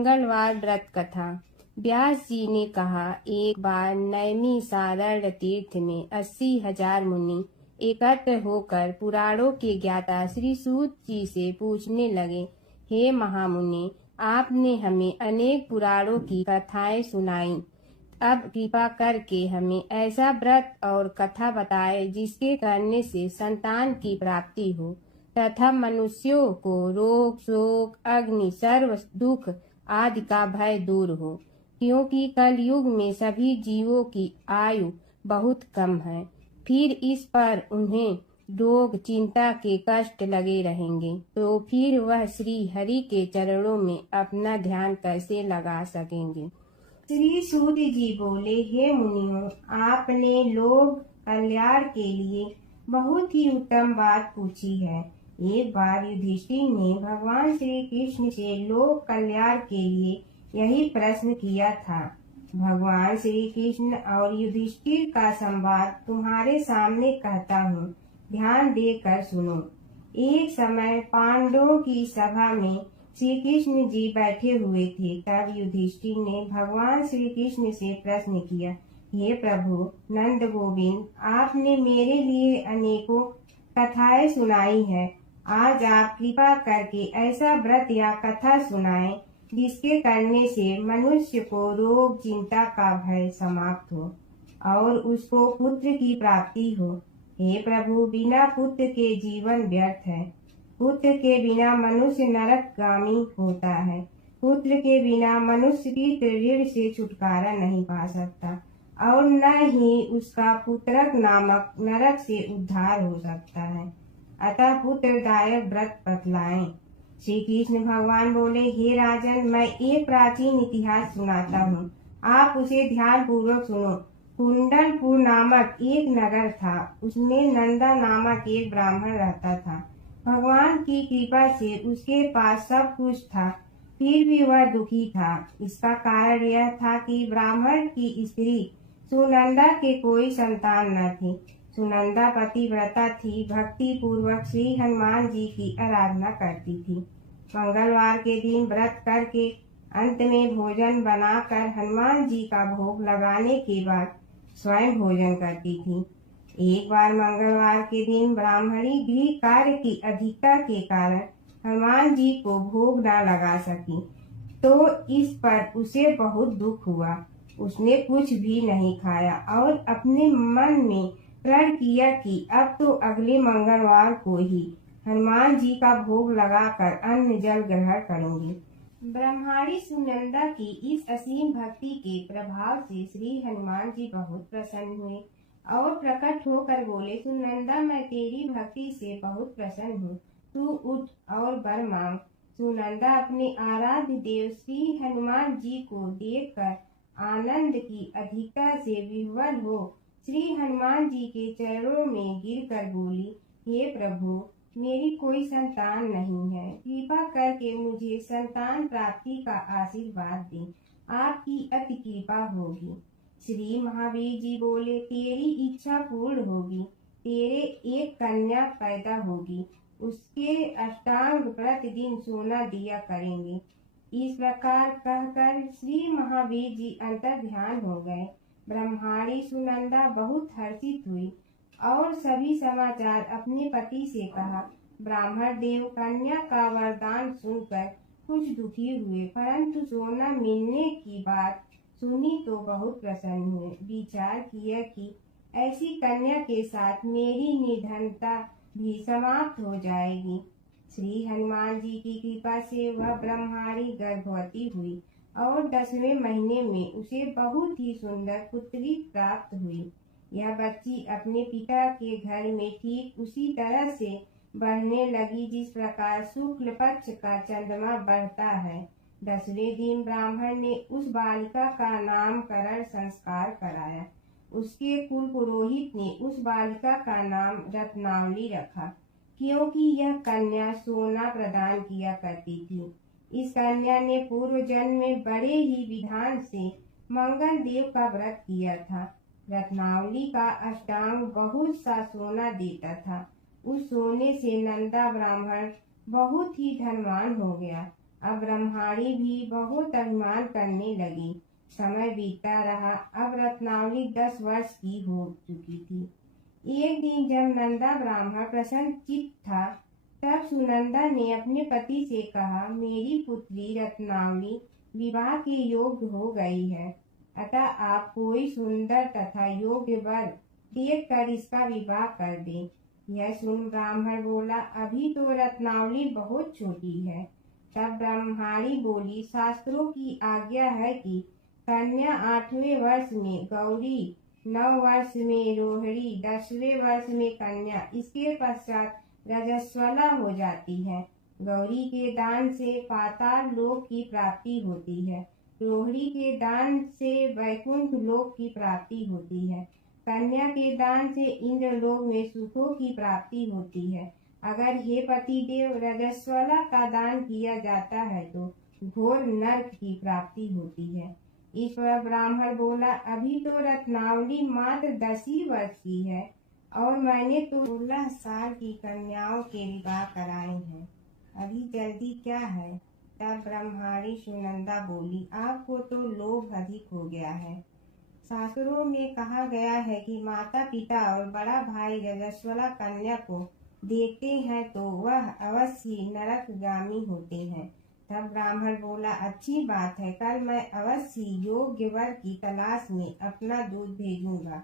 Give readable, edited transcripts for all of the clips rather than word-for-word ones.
मंगलवार व्रत कथा। व्यास जी ने कहा, एक बार नैमिषारण्य तीर्थ में 80,000 मुनि एकत्र होकर पुराणों के ज्ञाता श्री सूत जी से पूछने लगे, हे महामुनि, आपने हमें अनेक पुराणों की कथाएं सुनाई। अब कृपा करके हमें ऐसा व्रत और कथा बताए जिसके करने से संतान की प्राप्ति हो तथा मनुष्यों को रोग शोक अग्नि सर्व दुख आदि का भय दूर हो, क्योंकि कलयुग में सभी जीवों की आयु बहुत कम है। फिर इस पर उन्हें रोग चिंता के कष्ट लगे रहेंगे, तो फिर वह श्री हरि के चरणों में अपना ध्यान कैसे लगा सकेंगे। श्री सूत जी बोले, हे मुनियों, आपने लोक कल्याण के लिए बहुत ही उत्तम बात पूछी है। एक बार युधिष्ठिर ने भगवान श्री कृष्ण से लोक कल्याण के लिए यही प्रश्न किया था। भगवान श्री कृष्ण और युधिष्ठिर का संवाद तुम्हारे सामने कहता हूँ, ध्यान देकर सुनो। एक समय पांडवों की सभा में श्री कृष्ण जी बैठे हुए थे। तब युधिष्ठिर ने भगवान श्री कृष्ण से प्रश्न किया, हे प्रभु नंद गोविंद, आपने मेरे लिए अनेकों कथाएं सुनाई है। आज आप कृपा करके ऐसा व्रत या कथा सुनाएं जिसके करने से मनुष्य को रोग चिंता का भय समाप्त हो और उसको पुत्र की प्राप्ति हो। हे प्रभु, बिना पुत्र के जीवन व्यर्थ है। पुत्र के बिना मनुष्य नरकगामी होता है। पुत्र के बिना मनुष्य पितृ ऋण से छुटकारा नहीं पा सकता और न ही उसका पुत्रक नामक नरक से उद्धार हो सकता है। अतः पुत्रदायक व्रत बतलाएं। श्री कृष्ण भगवान बोले, हे राजन, मैं एक प्राचीन इतिहास सुनाता हूँ, आप उसे ध्यान पूर्वक सुनो। कुंडलपुर नामक एक नगर था, उसमें नंदा नामक एक ब्राह्मण रहता था। भगवान की कृपा से उसके पास सब कुछ था, फिर भी वह दुखी था। इसका कारण यह था कि ब्राह्मण की स्त्री सुनंदा के कोई संतान न थी। सुनंदा पतिव्रता थी, भक्ति पूर्वक श्री हनुमान जी की आराधना करती थी। मंगलवार के दिन व्रत करके अंत में भोजन बनाकर हनुमान जी का भोग लगाने के बाद स्वयं भोजन करती थी। एक बार मंगलवार के दिन ब्राह्मणी गृह कार्य की अधिकता के कारण हनुमान जी को भोग न लगा सकी, तो इस पर उसे बहुत दुख हुआ। उसने कुछ भी नहीं खाया और अपने मन में प्रण किया कि अब तो अगले मंगलवार को ही हनुमान जी का भोग लगाकर अन्न जल ग्रहण करूंगी। ब्रह्माणी सुनंदा की इस असीम भक्ति के प्रभाव से श्री हनुमान जी बहुत प्रसन्न हुए और प्रकट होकर बोले, सुनंदा, मैं तेरी भक्ति से बहुत प्रसन्न हूँ, तू उठ और वर मांग। सुनंदा अपने आराध्य देव श्री हनुमान जी को देखकर आनंद की अधिकता से विह्वल हो श्री हनुमान जी के चरणों में गिरकर बोली, हे प्रभु, मेरी कोई संतान नहीं है, कृपा करके मुझे संतान प्राप्ति का आशीर्वाद दें, आपकी अति कृपा होगी। श्री महावीर जी बोले, तेरी इच्छा पूर्ण होगी, तेरे एक कन्या पैदा होगी, उसके अष्टांग प्रतिदिन सोना दिया करेंगे। इस प्रकार कहकर श्री महावीर जी अंतर ध्यान हो गए। ब्रह्माणी सुनंदा बहुत हर्षित हुई और सभी समाचार अपने पति से कहा। ब्राह्मण देव कन्या का वरदान सुनकर कुछ दुखी हुए, परंतु सोना मिलने की बात सुनी तो बहुत प्रसन्न हुए। विचार किया कि ऐसी कन्या के साथ मेरी निधनता भी समाप्त हो जाएगी। श्री हनुमान जी की कृपा से वह ब्रह्माणी गर्भवती हुई और 10वें महीने में उसे बहुत ही सुंदर पुत्री प्राप्त हुई। यह बच्ची अपने पिता के घर में ठीक उसी तरह से बढ़ने लगी जिस प्रकार शुक्ल पक्ष का चंद्रमा बढ़ता है। 10वें दिन ब्राह्मण ने उस बालिका का नामकरण संस्कार कराया। उसके कुल पुरोहित ने उस बालिका का नाम रत्नावली रखा, क्योंकि यह कन्या सोना प्रदान किया करती थी। इस कन्या ने पूर्व जन्म में बड़े ही विधान से मंगल देव का व्रत किया था। रत्नावली का अष्टांग बहुत सा सोना देता था। उस सोने से नंदा ब्राह्मण बहुत ही धनवान हो गया। अब ब्रह्माणी भी बहुत अभिमान करने लगी। समय बीतता रहा। अब रत्नावली 10 वर्ष की हो चुकी थी। एक दिन जब नंदा ब्राह्मण प्रसन्नचित्त था, तब सुनंदा ने अपने पति से कहा, मेरी पुत्री रत्नावली विवाह के योग्य हो गई है, अतः आप कोई सुंदर तथा योग्य वर देखकर इसका विवाह कर दें। यह सुन ब्राह्मण बोला, अभी तो रत्नावली बहुत छोटी है। तब ब्रह्माणी बोली, शास्त्रों की आज्ञा है कि कन्या 8वें वर्ष में गौरी, 9 वर्ष में रोहिणी, 10वें वर्ष में कन्या, इसके पश्चात रजस्वला हो जाती है। गौरी के दान से पाताल लोक की प्राप्ति होती है, रोहिणी के दान से वैकुंठ लोक की प्राप्ति होती है, कन्या के दान से इंद्रलोक में सुखों की प्राप्ति होती है। अगर हे पतिदेव रजस्वला का दान किया जाता है तो घोर नरक की प्राप्ति होती है। इस पर ब्राह्मण बोला, अभी तो रत्नावली मात्र 10 ही वर्ष की है और मैंने तो 16 साल की कन्याओं के विवाह कराए हैं, अभी जल्दी क्या है। तब ब्रह्माणी सुनंदा बोली, आपको तो लोभ अधिक हो गया है। शास्त्रों में कहा गया है कि माता पिता और बड़ा भाई रजस्वला कन्या को देखते हैं तो वह अवश्य नरकगामी होते हैं। तब ब्राह्मण बोला, अच्छी बात है, कल मैं अवश्य योग्य वर की तलाश में अपना दूध भेजूंगा।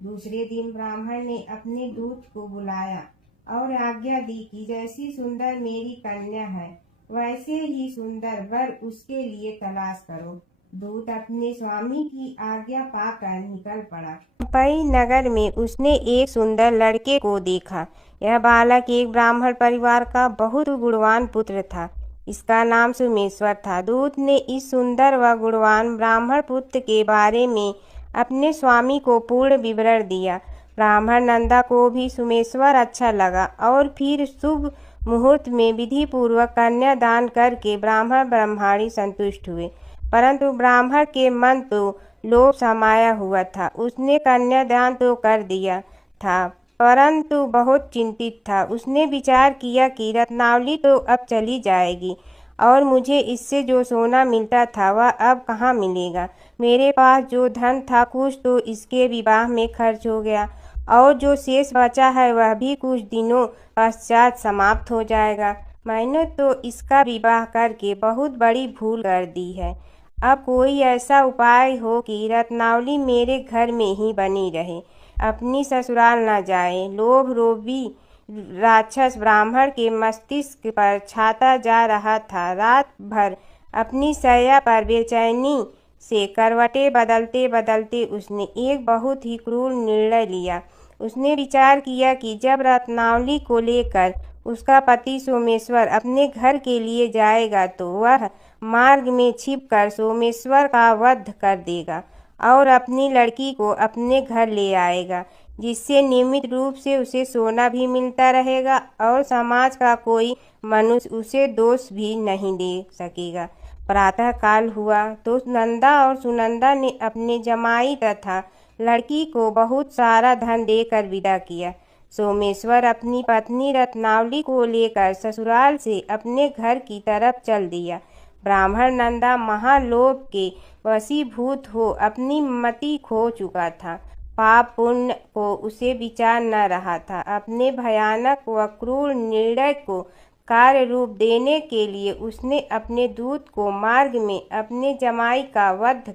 दूसरे दिन ब्राह्मण ने अपने दूत को बुलाया और आज्ञा दी कि जैसी सुंदर मेरी कन्या है वैसे ही सुंदर वर उसके लिए तलाश करो। दूत अपने स्वामी की आज्ञा पाकर निकल पड़ा। चंपई नगर में उसने एक सुंदर लड़के को देखा। यह बालक एक ब्राह्मण परिवार का बहुत गुणवान पुत्र था। इसका नाम सोमेश्वर था। दूत ने इस सुंदर व गुणवान ब्राह्मण पुत्र के बारे में अपने स्वामी को पूर्ण विवरण दिया। ब्राह्मण नंदा को भी सोमेश्वर अच्छा लगा और फिर शुभ मुहूर्त में विधि पूर्वक कन्यादान करके ब्राह्मण ब्रह्माणी संतुष्ट हुए। परंतु ब्राह्मण के मन तो लोभ समाया हुआ था। उसने कन्यादान तो कर दिया था परंतु बहुत चिंतित था। उसने विचार किया कि रत्नावली तो अब चली जाएगी और मुझे इससे जो सोना मिलता था वह अब कहाँ मिलेगा। मेरे पास जो धन था कुछ तो इसके विवाह में खर्च हो गया और जो शेष बचा है वह भी कुछ दिनों पश्चात समाप्त हो जाएगा। मैंने तो इसका विवाह करके बहुत बड़ी भूल कर दी है। अब कोई ऐसा उपाय हो कि रत्नावली मेरे घर में ही बनी रहे, अपनी ससुराल न जाए। लोभ रोभी राक्षस ब्राह्मण के मस्तिष्क पर छाता जा रहा था। रात भर अपनी शैया पर बेचैनी से करवटें बदलते बदलते उसने एक बहुत ही क्रूर निर्णय लिया। उसने विचार किया कि जब रत्नावली को लेकर उसका पति सोमेश्वर अपने घर के लिए जाएगा तो वह मार्ग में छिपकर सोमेश्वर का वध कर देगा और अपनी लड़की को अपने घर ले आएगा, जिससे नियमित रूप से उसे सोना भी मिलता रहेगा और समाज का कोई मनुष्य उसे दोष भी नहीं दे सकेगा। प्रातः काल हुआ तो नंदा और सुनंदा ने अपने जमाई तथा लड़की को बहुत सारा धन देकर विदा किया। सोमेश्वर अपनी पत्नी रत्नावली को लेकर ससुराल से अपने घर की तरफ चल दिया। ब्राह्मण नंदा महालोभ के वशीभूत हो अपनी मति खो चुका था। पाप पुण्य को उसे विचार न रहा था। अपने भयानक व क्रूर निर्णय को कार्य रूप देने के लिए उसने अपने दूत को मार्ग में अपने जमाई का वध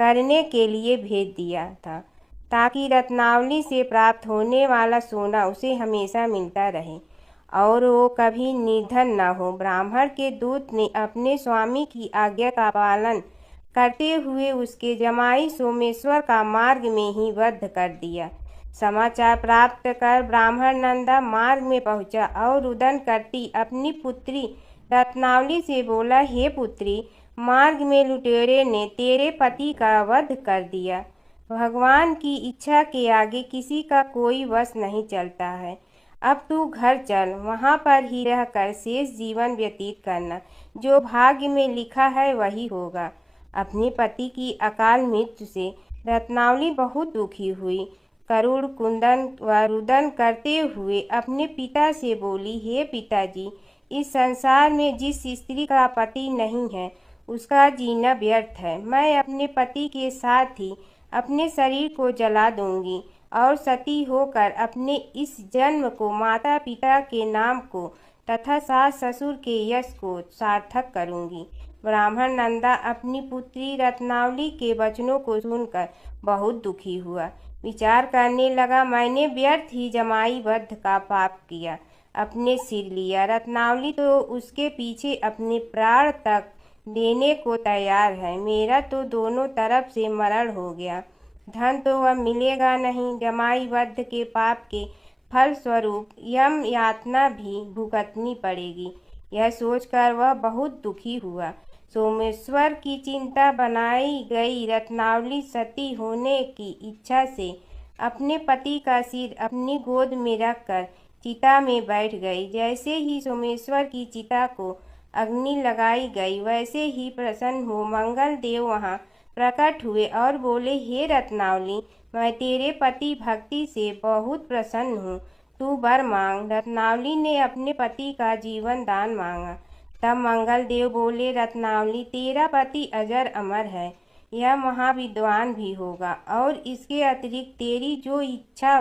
करने के लिए भेज दिया था, ताकि रत्नावली से प्राप्त होने वाला सोना उसे हमेशा मिलता रहे और वो कभी निर्धन न हो। ब्राह्मण के दूत ने अपने स्वामी की आज्ञा का पालन करते हुए उसके जमाई सोमेश्वर का मार्ग में ही वध कर दिया। समाचार प्राप्त कर ब्राह्मण नंदा मार्ग में पहुंचा और रुदन करती अपनी पुत्री रत्नावली से बोला, हे पुत्री, मार्ग में लुटेरे ने तेरे पति का वध कर दिया। भगवान की इच्छा के आगे किसी का कोई वश नहीं चलता है। अब तू घर चल, वहाँ पर ही रहकर शेष जीवन व्यतीत करना। जो भाग्य में लिखा है वही होगा। अपने पति की अकाल मृत्यु से रत्नावली बहुत दुखी हुई। करुण कुंदन व रुदन करते हुए अपने पिता से बोली, हे पिताजी, इस संसार में जिस स्त्री का पति नहीं है उसका जीना व्यर्थ है। मैं अपने पति के साथ ही अपने शरीर को जला दूंगी और सती होकर अपने इस जन्म को, माता पिता के नाम को तथा सास ससुर के यश को सार्थक करूंगी। ब्राह्मण नंदा अपनी पुत्री रत्नावली के वचनों को सुनकर बहुत दुखी हुआ। विचार करने लगा, मैंने व्यर्थ ही जमाई वध का पाप किया, अपने सिर लिया। रत्नावली तो उसके पीछे अपने प्राण तक देने को तैयार है। मेरा तो दोनों तरफ से मरण हो गया। धन तो वह मिलेगा नहीं। जमाई वध के पाप के फल स्वरूप यम यातना भी भुगतनी पड़ेगी। यह सोचकर वह बहुत दुखी हुआ। सोमेश्वर की चिंता बनाई गई रत्नावली सती होने की इच्छा से अपने पति का सिर अपनी गोद में रखकर चिता में बैठ गई। जैसे ही सोमेश्वर की चिता को अग्नि लगाई गई, वैसे ही प्रसन्न हो मंगल देव वहाँ प्रकट हुए और बोले, हे रत्नावली, मैं तेरे पति भक्ति से बहुत प्रसन्न हूँ, तू वर मांग। रत्नावली ने अपने पति का जीवन दान मांगा। तब मंगल देव बोले, रत्नावली, तेरा पति अजर अमर है, यह महाविद्वान भी होगा और इसके अतिरिक्त तेरी जो इच्छा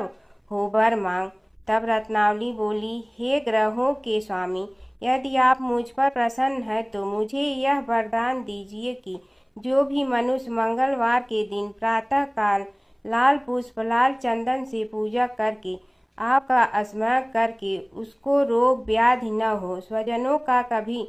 हो वर मांग। तब रत्नावली बोली, हे ग्रहों के स्वामी, यदि आप मुझ पर प्रसन्न हैं तो मुझे यह वरदान दीजिए कि जो भी मनुष्य मंगलवार के दिन प्रातःकाल लाल पुष्प, लाल चंदन से पूजा करके आपका स्मरण करके उसको रोग व्याधि न हो, स्वजनों का कभी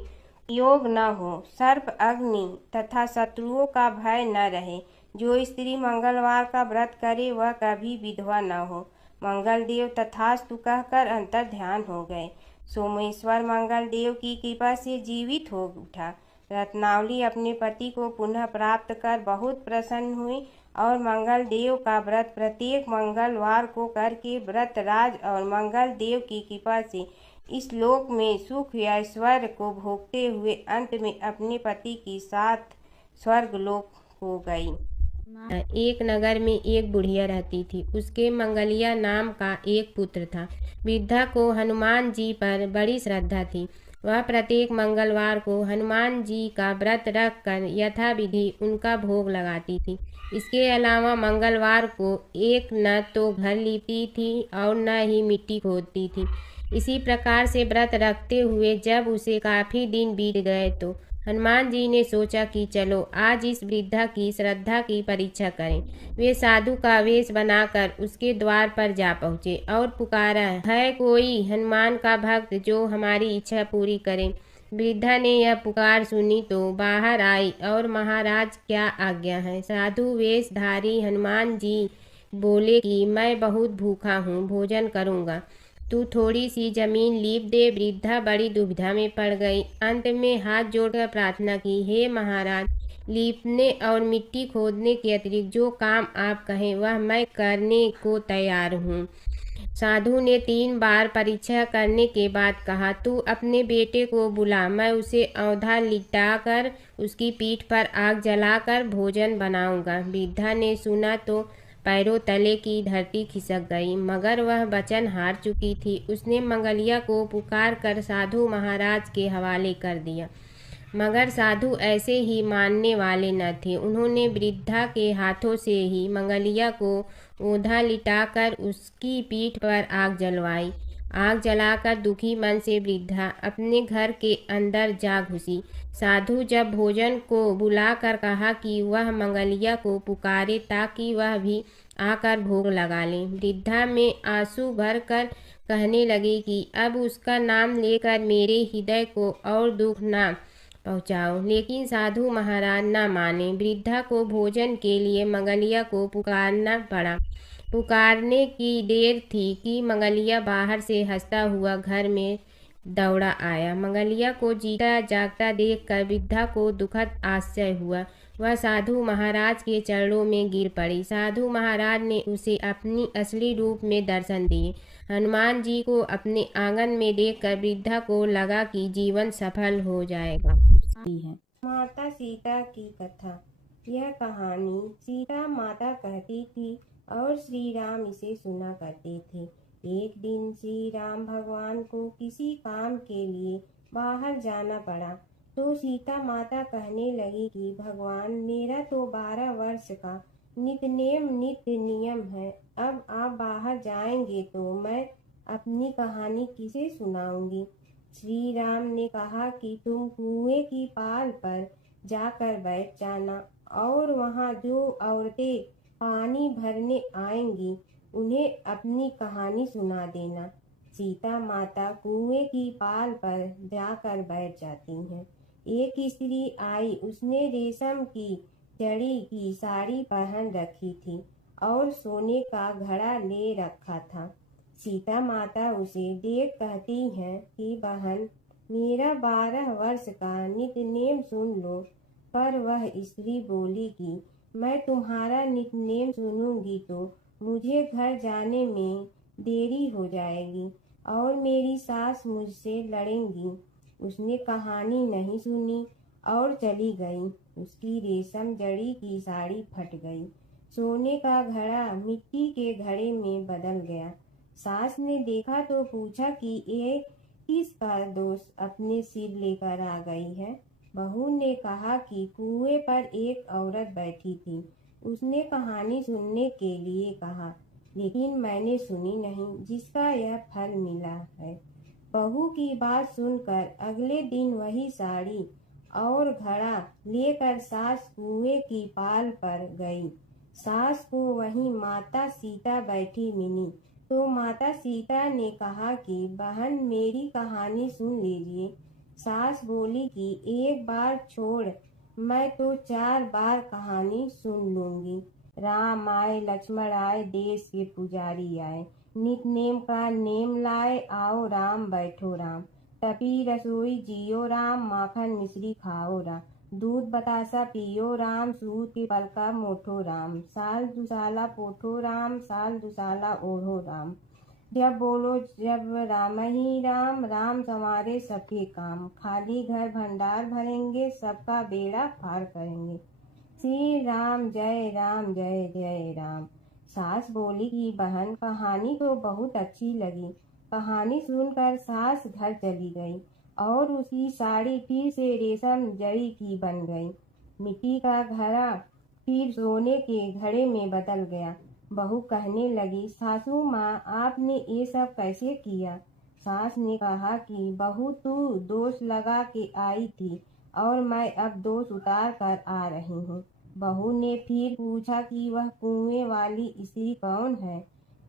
योग न हो, सर्प अग्नि तथा शत्रुओं का भय न रहे। जो स्त्री मंगलवार का व्रत करे वह कभी विधवा न हो। मंगल देव तथास्तु कहकर अंतर ध्यान हो गए। सोमेश्वर मंगल देव की कृपा से जीवित हो उठा। रत्नावली अपने पति को पुनः प्राप्त कर बहुत प्रसन्न हुई और मंगल देव का व्रत प्रत्येक मंगलवार को करके व्रत राज और मंगल देव की कृपा से इस लोक में सुख ऐश्वर्य को भोगते हुए अंत में अपने पति के साथ स्वर्गलोक हो गई। एक नगर में एक बुढ़िया रहती थी। उसके मंगलिया नाम का एक पुत्र था। वृद्धा को हनुमान जी पर बड़ी श्रद्धा थी। वह प्रत्येक मंगलवार को हनुमान जी का व्रत रख कर यथाविधि उनका भोग लगाती थी। इसके अलावा मंगलवार को एक न तो घर लीपती थी और न ही मिट्टी खोदती थी। इसी प्रकार से व्रत रखते हुए जब उसे काफ़ी दिन बीत गए तो हनुमान जी ने सोचा कि चलो आज इस वृद्धा की श्रद्धा की परीक्षा करें। वे साधु का वेश बनाकर उसके द्वार पर जा पहुँचे और पुकारा, है कोई हनुमान का भक्त जो हमारी इच्छा पूरी करे। वृद्धा ने यह पुकार सुनी तो बाहर आई और महाराज क्या आज्ञा है। साधु वेशधारी हनुमान जी बोले कि मैं बहुत भूखा हूँ, भोजन करूँगा, तू थोड़ी सी जमीन लीप दे। वृद्धा बड़ी दुविधा में पड़ गई। अंत में हाथ जोड़कर प्रार्थना की, हे महाराज, लीपने और मिट्टी खोदने के अतिरिक्त जो काम आप कहें वह मैं करने को तैयार हूँ। साधु ने 3 बार परीक्षा करने के बाद कहा, तू अपने बेटे को बुला, मैं उसे औंधा लिटाकर उसकी पीठ पर आग जलाकर भोजन बनाऊंगा। वृद्धा ने सुना तो पैरों तले की धरती खिसक गई, मगर वह वचन हार चुकी थी। उसने मंगलिया को पुकार कर साधु महाराज के हवाले कर दिया, मगर साधु ऐसे ही मानने वाले न थे। उन्होंने वृद्धा के हाथों से ही मंगलिया को औंधा लिटाकर उसकी पीठ पर आग जलवाई। आग जलाकर दुखी मन से वृद्धा अपने घर के अंदर जा घुसी। साधु जब भोजन को बुलाकर कहा कि वह मंगलिया को पुकारे ताकि वह भी आकर भोग लगा ले, वृद्धा में आंसू भरकर कहने लगी कि अब उसका नाम लेकर मेरे हृदय को और दुख ना पहुँचाओ। लेकिन साधु महाराज न माने। वृद्धा को भोजन के लिए मंगलिया को पुकारना पड़ा। पुकारने की देर थी कि मंगलिया बाहर से हंसता हुआ घर में दौड़ा आया। मंगलिया को जीता जागता देखकर वृद्धा को दुखद आश्चर्य हुआ। वह साधु महाराज के चरणों में गिर पड़ी। साधु महाराज ने उसे अपनी असली रूप में दर्शन दिए। हनुमान जी को अपने आंगन में देखकर वृद्धा को लगा कि जीवन सफल हो जाएगा। माता सीता की कथा। यह कहानी सीता माता कहती थी और श्री राम इसे सुना करते थे। एक दिन श्री राम भगवान को किसी काम के लिए बाहर जाना पड़ा। तो सीता माता कहने लगी कि भगवान, मेरा तो 12 वर्ष का नित्य नियम है। अब आप बाहर जाएंगे तो मैं अपनी कहानी किसे सुनाऊंगी। श्री राम ने कहा कि तुम कुएं की पाल पर जाकर बैठ जाना और वहां जो औरतें पानी भरने आएंगी उन्हें अपनी कहानी सुना देना। सीता माता कुएं की पाल पर जाकर बैठ जाती हैं। एक स्त्री आई, उसने रेशम की जड़ी की साड़ी पहन रखी थी और सोने का घड़ा ले रखा था। सीता माता उसे देख कहती हैं कि बहन, मेरा 12 वर्ष का नित्य सुन लो। पर वह स्त्री बोली कि मैं तुम्हारा नित्य सुनूंगी तो मुझे घर जाने में देरी हो जाएगी और मेरी सास मुझसे लड़ेंगी। उसने कहानी नहीं सुनी और चली गई। उसकी रेशम जड़ी की साड़ी फट गई। सोने का घड़ा मिट्टी के घड़े में बदल गया। सास ने देखा तो पूछा कि ये किसका दोष अपने सिर लेकर आ गई है। बहू ने कहा कि कुएं पर एक औरत बैठी थी। उसने कहानी सुनने के लिए कहा, लेकिन मैंने सुनी नहीं, जिसका यह फल मिला है। बहू की बात सुनकर अगले दिन वही साड़ी और घड़ा लेकर सास कुएं की पाल पर गई। सास को वहीं माता सीता बैठी मिली। तो माता सीता ने कहा कि बहन, मेरी कहानी सुन लीजिए। सास बोली कि एक बार छोड़, मैं तो 4 बार कहानी सुन लूंगी। राम आए, लक्ष्मण आए, देश के पुजारी आए, नित नेम का नेम लाए, आओ राम बैठो राम। तपी रसोई जियो राम, माखन मिश्री खाओ राम। दूध बतासा पियो राम, सूत के पलका मोठो राम। साल दुसाला पोठो राम, साल दुसाला ओढ़ो राम। जब बोलो जब राम ही राम, राम संवारे सबके काम। खाली घर भंडार भरेंगे, सबका बेड़ा पार करेंगे। श्री राम जय राम जय जय राम। सास बोली कि बहन, कहानी तो बहुत अच्छी लगी। कहानी सुनकर सास घर चली गई और उसकी साड़ी फिर से रेशम जड़ी की बन गई। मिट्टी का घड़ा फिर सोने के घड़े में बदल गया। बहू कहने लगी, सासू माँ, आपने ये सब कैसे किया। सास ने कहा कि बहू, तू दोष लगा के आई थी और मैं अब दोष उतार कर आ रही हूँ। बहू ने फिर पूछा कि वह कुएं वाली स्त्री कौन है।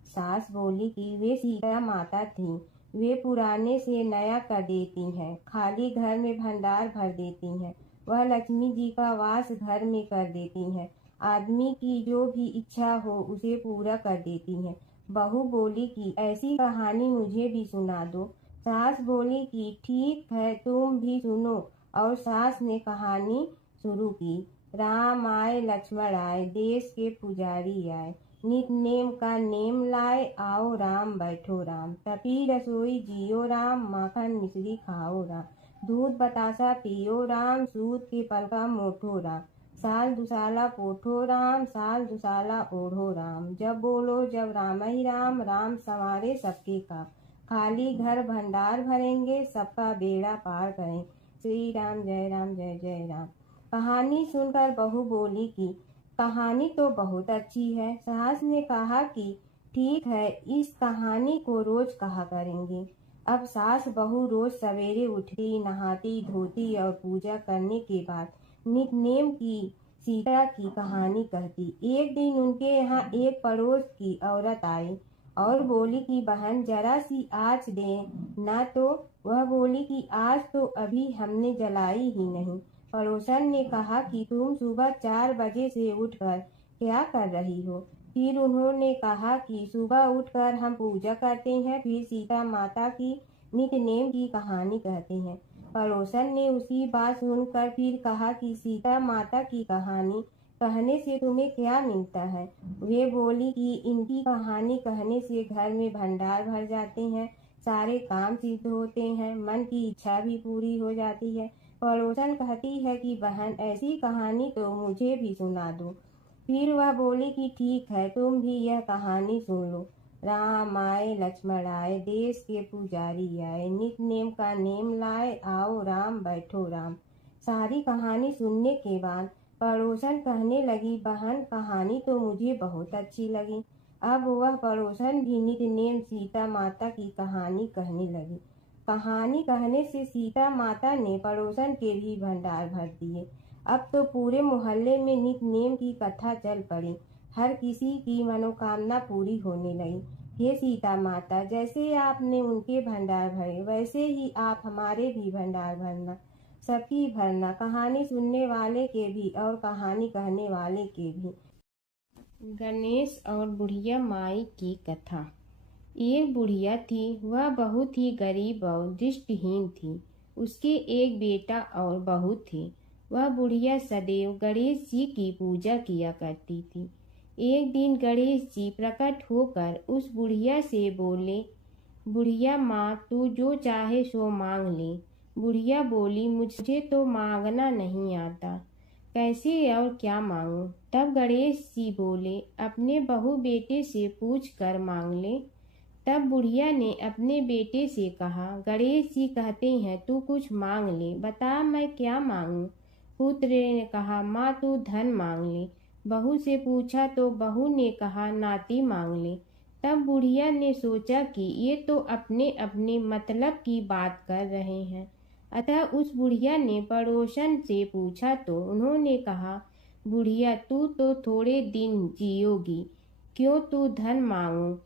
सास बोली कि वे सीता माता थी। वे पुराने से नया कर देती हैं, खाली घर में भंडार भर देती हैं। वह लक्ष्मी जी का वास घर में कर देती हैं। आदमी की जो भी इच्छा हो उसे पूरा कर देती हैं। बहू बोली कि ऐसी कहानी मुझे भी सुना दो। सास बोली कि ठीक है, तुम भी सुनो। और सास ने कहानी शुरू की। राम आए, लक्ष्मण आए, देश के पुजारी आए, नित नेम का नेम लाए, आओ राम बैठो राम। तपी रसोई जियो राम, माखन मिश्री खाओ राम। दूध बतासा पियो राम, सूत के पलका मोठो राम। साल दुसाला पोठो राम, साल दुसाला ओढ़ो राम। जब बोलो जब राम ही राम, राम संवारे सबके काम। खाली घर भंडार भरेंगे, सबका बेड़ा पार करें। श्री राम जय जय राम। कहानी सुनकर बहू बोली कि कहानी तो बहुत अच्छी है। सास ने कहा कि ठीक है, इस कहानी को रोज कहा करेंगे। अब सास बहू रोज सवेरे उठती, नहाती धोती और पूजा करने के बाद नित नेम की सीता की कहानी कहती। एक दिन उनके यहाँ एक पड़ोस की औरत आई और बोली कि बहन, जरा सी आँच दे ना। तो वह बोली कि आज तो अभी हमने जलाई ही नहीं। पड़ोसन ने कहा कि तुम सुबह 4 बजे से उठकर क्या कर रही हो। फिर उन्होंने कहा कि सुबह उठकर हम पूजा करते हैं, फिर सीता माता की नित्य नेम की कहानी कहते हैं। पड़ोसन ने उसकी बात सुनकर फिर कहा कि सीता माता की कहानी कहने से तुम्हें क्या मिलता है। वे बोली कि इनकी कहानी कहने से घर में भंडार भर जाते हैं, सारे काम सिद्ध होते हैं, मन की इच्छा भी पूरी हो जाती है। पड़ोसन कहती है कि बहन, ऐसी कहानी तो मुझे भी सुना दो। फिर वह बोली कि ठीक है, तुम भी यह कहानी सुन लो। राम आए लक्ष्मण आए, देश के पुजारी आए, नित नेम का नेम लाए, आओ राम बैठो राम। सारी कहानी सुनने के बाद पड़ोसन कहने लगी, बहन कहानी तो मुझे बहुत अच्छी लगी। अब वह पड़ोसन भी नित नेम सीता माता की कहानी कहने लगी। कहानी कहने से सीता माता ने पड़ोसन के भी भंडार भर दिए। अब तो पूरे मोहल्ले में नित नेम की कथा चल पड़ी। हर किसी की मनोकामना पूरी होने लगी। हे सीता माता, जैसे आपने उनके भंडार भरे, वैसे ही आप हमारे भी भंडार भरना, सबकी भरना, कहानी सुनने वाले के भी और कहानी कहने वाले के भी। गणेश और बुढ़िया माई की कथा। एक बुढ़िया थी, वह बहुत ही गरीब और दृष्टिहीन थी। उसके एक बेटा और बहू थे। वह बुढ़िया सदैव गणेश जी की पूजा किया करती थी। एक दिन गणेश जी प्रकट होकर उस बुढ़िया से बोले, बुढ़िया माँ, तू जो चाहे सो मांग ले। बुढ़िया बोली, मुझे तो मांगना नहीं आता, कैसे और क्या मांगूं? तब गणेश जी बोले, अपने बहू बेटे से पूछ कर मांग ले। तब बुढ़िया ने अपने बेटे से कहा, गणेश जी कहते हैं तू कुछ मांग ले, बता मैं क्या मांगूं? पुत्र ने कहा, माँ तू धन मांग ले। बहू से पूछा तो बहू ने कहा, नाती मांग ले। तब बुढ़िया ने सोचा कि ये तो अपने अपने मतलब की बात कर रहे हैं। अतः उस बुढ़िया ने पड़ोसन से पूछा तो उन्होंने कहा, बुढ़िया तू तो थोड़े दिन जियोगी, क्यों तू धन मांगो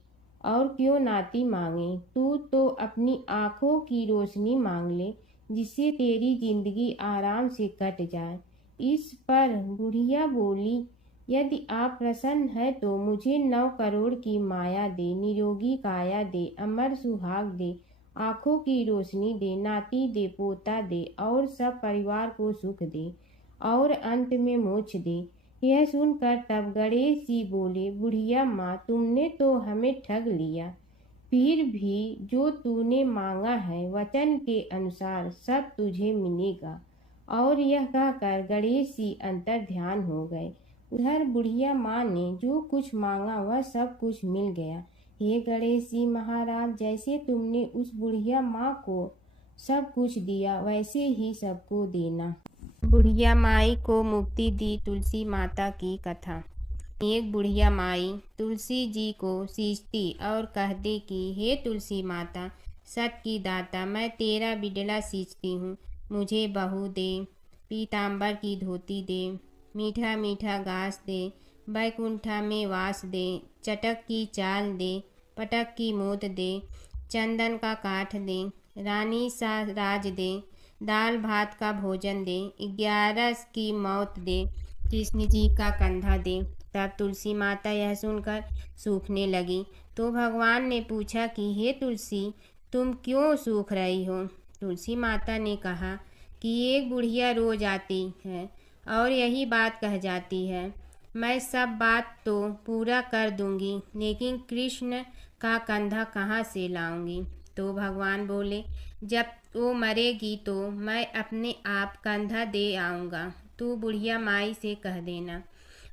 और क्यों नाती मांगे? तू तो अपनी आंखों की रोशनी मांग ले, जिससे तेरी जिंदगी आराम से कट जाए। इस पर बुढ़िया बोली, यदि आप प्रसन्न है तो मुझे 9 करोड़ की माया दे, निरोगी काया दे, अमर सुहाग दे, आंखों की रोशनी दे, नाती दे, पोता दे और सब परिवार को सुख दे और अंत में मोक्ष दे। यह सुनकर तब गणेश जी बोले, बुढ़िया माँ, तुमने तो हमें ठग लिया, फिर भी जो तूने मांगा है वचन के अनुसार सब तुझे मिलेगा। और यह कहकर गणेश जी अंतर ध्यान हो गए। उधर बुढ़िया माँ ने जो कुछ मांगा वह सब कुछ मिल गया। हे गणेश जी महाराज, जैसे तुमने उस बुढ़िया माँ को सब कुछ दिया वैसे ही सबको देना। बुढ़िया माई को मुक्ति दी तुलसी माता की कथा। एक बुढ़िया माई तुलसी जी को सींचती और कहती कि हे तुलसी माता, सत की दाता, मैं तेरा बिडला सींचती हूँ, मुझे बहू दे, पीताम्बर की धोती दे, मीठा मीठा घास दे, बैकुंठा में वास दे, चटक की चाल दे, पटक की मोत दे, चंदन का काठ दे, रानी सा राज दे, दाल भात का भोजन दे, 11 की मौत दे, कृष्ण जी का कंधा दे। तब तुलसी माता यह सुनकर सूखने लगी। तो भगवान ने पूछा कि हे तुलसी, तुम क्यों सूख रही हो? तुलसी माता ने कहा कि एक बुढ़िया रोज आती है और यही बात कह जाती है, मैं सब बात तो पूरा कर दूंगी, लेकिन कृष्ण का कंधा कहाँ से लाऊंगी? तो भगवान बोले, जब वो मरेगी तो मैं अपने आप कंधा दे आऊँगा, तू बुढ़िया माई से कह देना।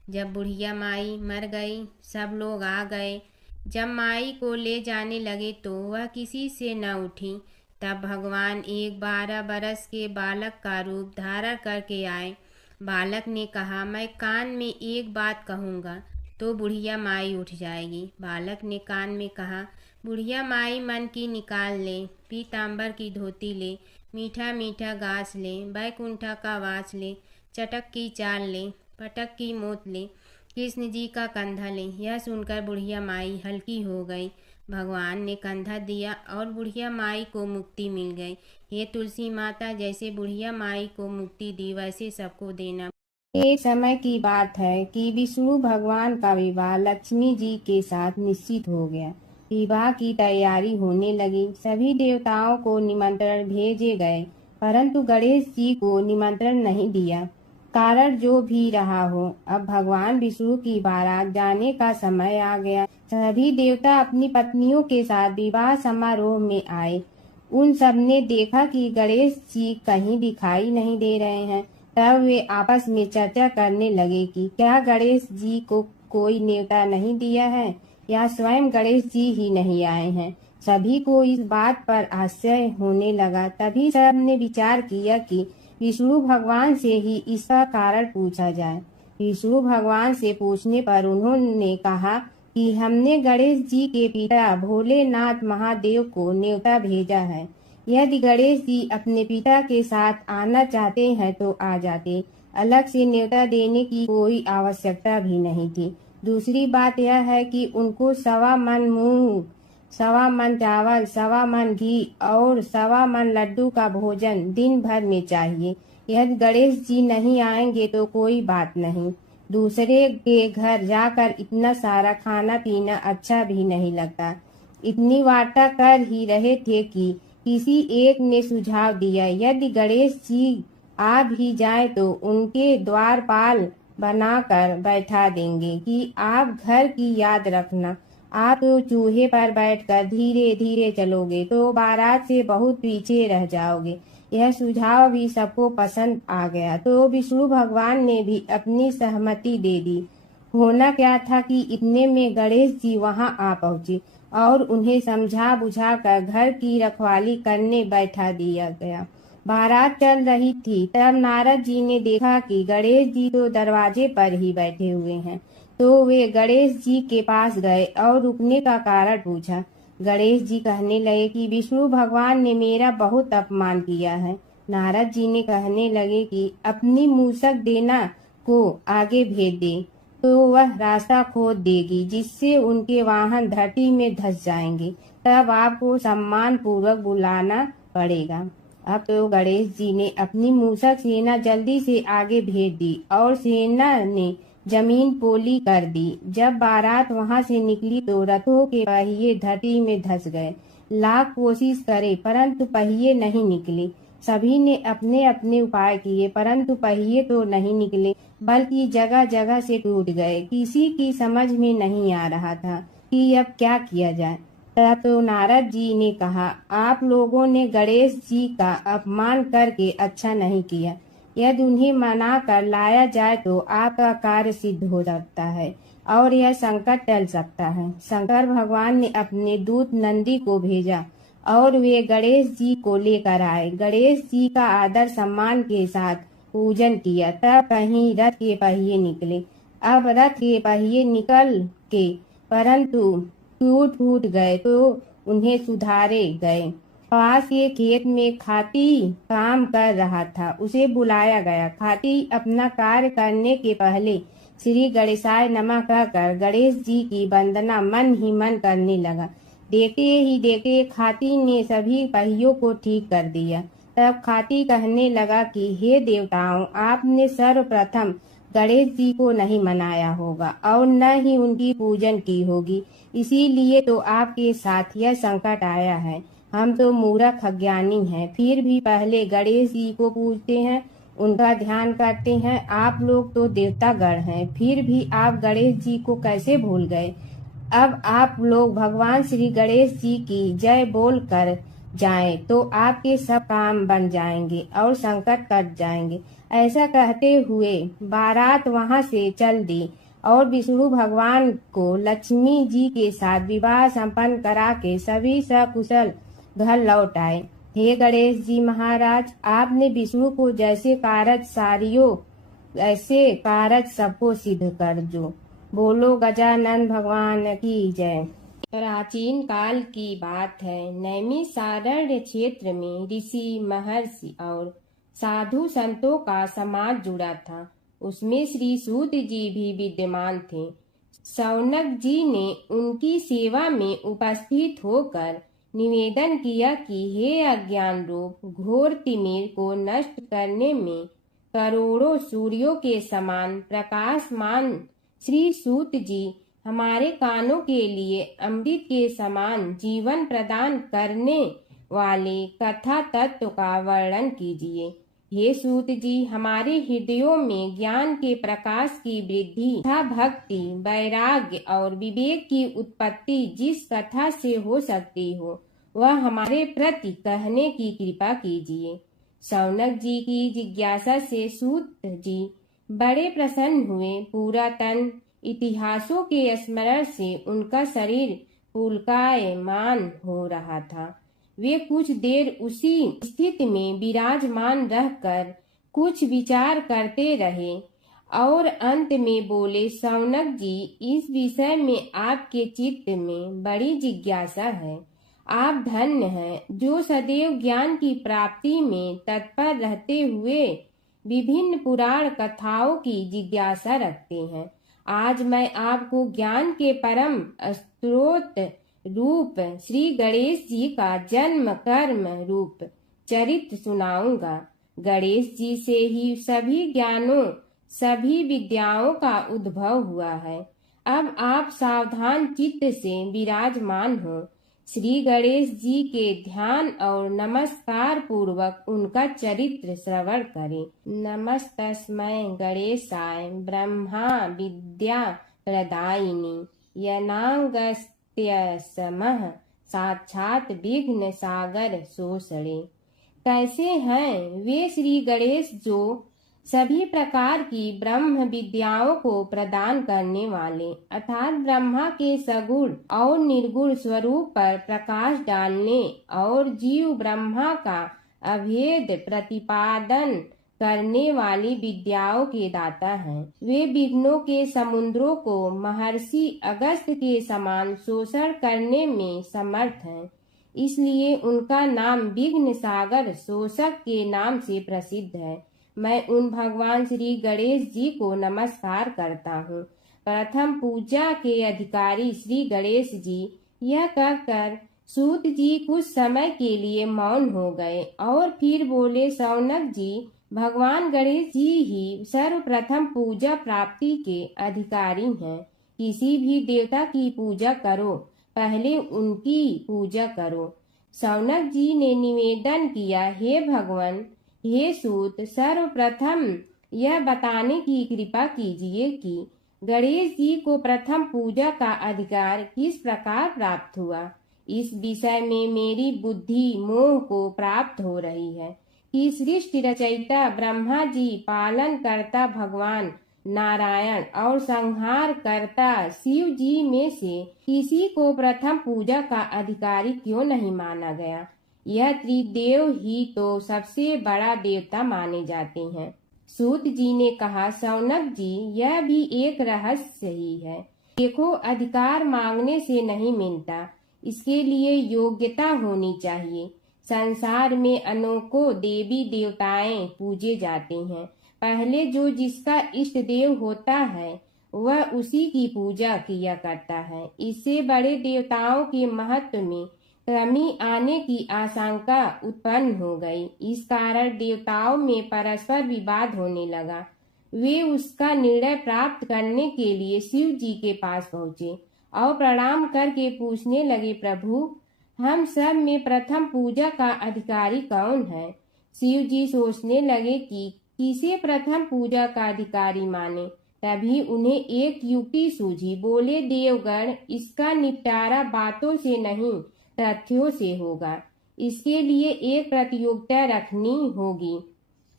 जब बुढ़िया माई मर गई, सब लोग आ गए। जब माई को ले जाने लगे तो वह किसी से न उठी। तब भगवान एक 12 बरस के बालक का रूप धारण करके आए। बालक ने कहा, मैं कान में एक बात कहूँगा तो बुढ़िया माई उठ जाएगी। बालक ने कान में कहा, बुढ़िया माई मन की निकाल ले, पीताम्बर की धोती ले, मीठा मीठा घास ले, बैकुंठा का वास ले, चटक की चाल ले, पटक की मोत ले, कृष्ण जी का कंधा ले। यह सुनकर बुढ़िया माई हल्की हो गई। भगवान ने कंधा दिया और बुढ़िया माई को मुक्ति मिल गई। ये तुलसी माता, जैसे बुढ़िया माई को मुक्ति दी वैसे सबको देना। एक समय की बात है कि विष्णु भगवान का विवाह लक्ष्मी जी के साथ निश्चित हो गया। विवाह की तैयारी होने लगी। सभी देवताओं को निमंत्रण भेजे गए, परंतु गणेश जी को निमंत्रण नहीं दिया। कारण जो भी रहा हो, अब भगवान विष्णु की बारात जाने का समय आ गया। सभी देवता अपनी पत्नियों के साथ विवाह समारोह में आए। उन सब ने देखा कि गणेश जी कहीं दिखाई नहीं दे रहे हैं। तब वे आपस में चर्चा करने लगे कि क्या गणेश जी को कोई न्योता नहीं दिया है। या स्वयं गणेश जी ही नहीं आए हैं। सभी को इस बात पर आश्चर्य होने लगा। तभी सबने विचार किया कि विष्णु भगवान से ही इसका कारण पूछा जाए। विष्णु भगवान से पूछने पर उन्होंने कहा कि हमने गणेश जी के पिता भोलेनाथ महादेव को न्योता भेजा है। यदि गणेश जी अपने पिता के साथ आना चाहते हैं तो आ जाते, अलग से न्योता देने की कोई आवश्यकता भी नहीं थी। दूसरी बात यह है कि उनको 1.25 मन मूंग, 1.25 मन चावल, 1.25 मन घी और 1.25 मन लड्डू का भोजन दिन भर में चाहिए। यदि गणेश जी नहीं आएंगे तो कोई बात नहीं, दूसरे के घर जाकर इतना सारा खाना पीना अच्छा भी नहीं लगता। इतनी वार्ता कर ही रहे थे कि किसी एक ने सुझाव दिया, यदि गणेश जी आ भी जाए तो उनके द्वारपाल बनाकर बैठा देंगे कि आप घर की याद रखना। आप तो चूहे पर बैठकर धीरे धीरे चलोगे तो बारात से बहुत पीछे रह जाओगे। यह सुझाव भी सबको पसंद आ गया तो विष्णु भगवान ने भी अपनी सहमति दे दी। होना क्या था कि इतने में गणेश जी वहां आ पहुंचे और उन्हें समझा बुझा कर घर की रखवाली करने बैठा दिया गया। बारात चल रही थी, तब नारद जी ने देखा कि गणेश जी तो दरवाजे पर ही बैठे हुए हैं, तो वे गणेश जी के पास गए और रुकने का कारण पूछा। गणेश जी कहने लगे कि विष्णु भगवान ने मेरा बहुत अपमान किया है। नारद जी ने कहने लगे कि अपनी मूसक देना को आगे भेज दे तो वह रास्ता खोद देगी, जिससे उनके वाहन धरती में धंस जाएंगे। तब आपको सम्मान पूर्वक बुलाना पड़ेगा। अब तो गणेश जी ने अपनी मूसक सेना जल्दी से आगे भेज दी और सेना ने जमीन पोली कर दी। जब बारात वहां से निकली तो रथों के पहिए धरती में धंस गए। लाख कोशिश करे परंतु पहिए नहीं निकले। सभी ने अपने अपने उपाय किए परंतु पहिए तो नहीं निकले, बल्कि जगह जगह से टूट गए। किसी की समझ में नहीं आ रहा था कि अब क्या किया जाए। तब तो नारद जी ने कहा, आप लोगों ने गणेश जी का अपमान करके अच्छा नहीं किया। यदि उन्हें मना कर लाया जाए तो आपका कार्य सिद्ध हो सकता है और यह संकट टल सकता है। शंकर भगवान ने अपने दूत नंदी को भेजा और वे गणेश जी को लेकर आए। गणेश जी का आदर सम्मान के साथ पूजन किया। तब कहीं रथ के पहिए निकले। अब रथ के पहिए निकल के परंतु टूट गए तो उन्हें सुधारे गए। पास के खेत में खाती काम कर रहा था, उसे बुलाया गया। खाती अपना कार्य करने के पहले श्री गणेशाय नमः कहकर गणेश जी की वंदना मन ही मन करने लगा। देखते ही देखते खाती ने सभी पहियों को ठीक कर दिया। तब खाती कहने लगा कि हे देवताओं, आपने सर्वप्रथम गणेश जी को नहीं मनाया होगा और न ही उनकी पूजन की होगी, इसीलिए तो आपके साथ यह संकट आया है। हम तो मूर्ख अज्ञानी हैं, फिर भी पहले गणेश जी को पूजते हैं, उनका ध्यान करते हैं। आप लोग तो देवतागण हैं, फिर भी आप गणेश जी को कैसे भूल गए। अब आप लोग भगवान श्री गणेश जी की जय बोल कर जाएं तो आपके सब काम बन जाएंगे और संकट कट जाएंगे। ऐसा कहते हुए बारात वहां से चल दी और विष्णु भगवान को लक्ष्मी जी के साथ विवाह संपन्न करा के सभी सकुशल घर लौट आए। हे गणेश जी महाराज, आपने विष्णु को जैसे कारज सारियो ऐसे कारज सबको सिद्ध कर जो। बोलो गजानन भगवान की जय। प्राचीन काल की बात है। नैमिषारण्य क्षेत्र में ऋषि, महर्षि और साधु संतों का समाज जुड़ा था। उसमें श्री सूत जी भी विद्यमान थे। शौनक जी ने उनकी सेवा में उपस्थित होकर निवेदन किया कि हे अज्ञान रूप घोर तिमिर को नष्ट करने में करोड़ों सूर्यों के समान प्रकाशमान श्री सूत जी, हमारे कानों के लिए अमृत के समान जीवन प्रदान करने वाले कथा तत्व का वर्णन कीजिए। हे सूत जी, हमारे हृदयों में ज्ञान के प्रकाश की वृद्धि तथा भक्ति, वैराग्य और विवेक की उत्पत्ति जिस कथा से हो सकती हो, वह हमारे प्रति कहने की कृपा कीजिए। शौनक जी की जिज्ञासा से सूत जी बड़े प्रसन्न हुए। पूरा तन इतिहासों के स्मरण से उनका शरीर पुलकायमान हो रहा था। वे कुछ देर उसी स्थिति में विराजमान रहकर कुछ विचार करते रहे और अंत में बोले, शौनक जी, इस विषय में आपके चित्त में बड़ी जिज्ञासा है। आप धन्य हैं जो सदैव ज्ञान की प्राप्ति में तत्पर रहते हुए विभिन्न पुराण कथाओं की जिज्ञासा रखते हैं। आज मैं आपको ज्ञान के परम स्रोत रूप श्री गणेश जी का जन्म कर्म रूप चरित्र सुनाऊंगा। गणेश जी से ही सभी ज्ञानों सभी विद्याओं का उद्भव हुआ है। अब आप सावधान चित्त से विराजमान हो। श्री गणेश जी के ध्यान और नमस्कार पूर्वक उनका चरित्र श्रवण करें। नमस्तस्मै गणेशाय ब्रह्मा विद्या प्रदायिनी यनागस्त्यसमः साक्षात विघ्न सागर सोसड़े। कैसे हैं वे श्री गणेश जो सभी प्रकार की ब्रह्म विद्याओं को प्रदान करने वाले अर्थात ब्रह्मा के सगुण और निर्गुण स्वरूप पर प्रकाश डालने और जीव ब्रह्मा का अभेद प्रतिपादन करने वाली विद्याओं के दाता हैं। वे विघ्नों के समुद्रों को महर्षि अगस्त्य के समान शोषण करने में समर्थ हैं। इसलिए उनका नाम विघ्न सागर शोषक के नाम से प्रसिद्ध है। मैं उन भगवान श्री गणेश जी को नमस्कार करता हूँ। प्रथम पूजा के अधिकारी श्री गणेश जी, यह कहकर सूत जी कुछ समय के लिए मौन हो गए और फिर बोले, शौनक जी, भगवान गणेश जी ही सर्वप्रथम पूजा प्राप्ति के अधिकारी हैं। किसी भी देवता की पूजा करो, पहले उनकी पूजा करो। शौनक जी ने निवेदन किया, हे भगवान, हे सूत, सर्वप्रथम यह बताने की कृपा कीजिए कि गणेश जी को प्रथम पूजा का अधिकार किस प्रकार प्राप्त हुआ। इस विषय में मेरी बुद्धि मोह को प्राप्त हो रही है कि सृष्टि रचयिता ब्रह्मा जी, पालन करता भगवान नारायण और संहार करता शिव जी में से किसी को प्रथम पूजा का अधिकारी क्यों नहीं माना गया। यह त्रिदेव ही तो सबसे बड़ा देवता माने जाते हैं। सूत जी ने कहा, शौनक जी, यह भी एक रहस्य ही है। देखो, अधिकार मांगने से नहीं मिलता, इसके लिए योग्यता होनी चाहिए। संसार में अनेकों देवी देवताएं पूजे जाते हैं। पहले जो जिसका इष्ट देव होता है वह उसी की पूजा किया करता है। इससे बड़े देवताओं के महत्व में कमी आने की आशंका उत्पन्न हो गई। इस कारण देवताओं में परस्पर विवाद होने लगा। वे उसका निर्णय प्राप्त करने के लिए शिव जी के पास पहुँचे और प्रणाम करके पूछने लगे, प्रभु, हम सब में प्रथम पूजा का अधिकारी कौन है। शिव जी सोचने लगे कि किसे प्रथम पूजा का अधिकारी माने। तभी उन्हें एक युक्ति सूझी। बोले, देवगण, इसका निपटारा बातों से नहीं तथ्यों से होगा। इसके लिए एक प्रतियोगिता रखनी होगी,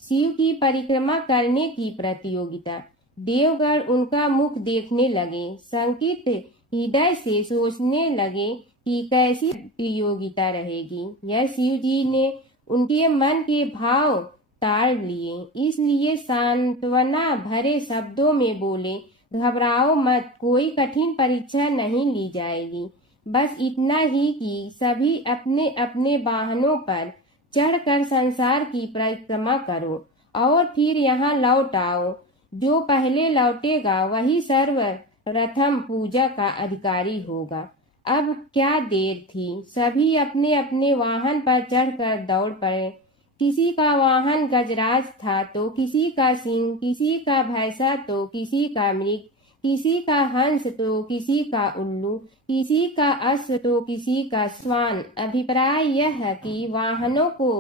शिव की परिक्रमा करने की प्रतियोगिता। देवगण उनका मुख देखने लगे, शंकित हृदय से सोचने लगे कि कैसी प्रतियोगिता रहेगी। यह शिव जी ने उनके मन के भाव ताड़ लिए, इसलिए सांत्वना भरे शब्दों में बोले, घबराओ मत, कोई कठिन परीक्षा नहीं ली जाएगी। बस इतना ही कि सभी अपने अपने वाहनों पर चढ़कर संसार की परिक्रमा करो और फिर यहाँ लौट आओ। जो पहले लौटेगा वही सर्वप्रथम पूजा का अधिकारी होगा। अब क्या देर थी, सभी अपने अपने वाहन पर चढ़कर दौड़ पड़े। किसी का वाहन गजराज था तो किसी का सिंह, किसी का भैंसा तो किसी का मृग, किसी का हंस तो किसी का उल्लू, किसी का अश्व तो किसी का श्वान। अभिप्राय यह है कि वाहनों को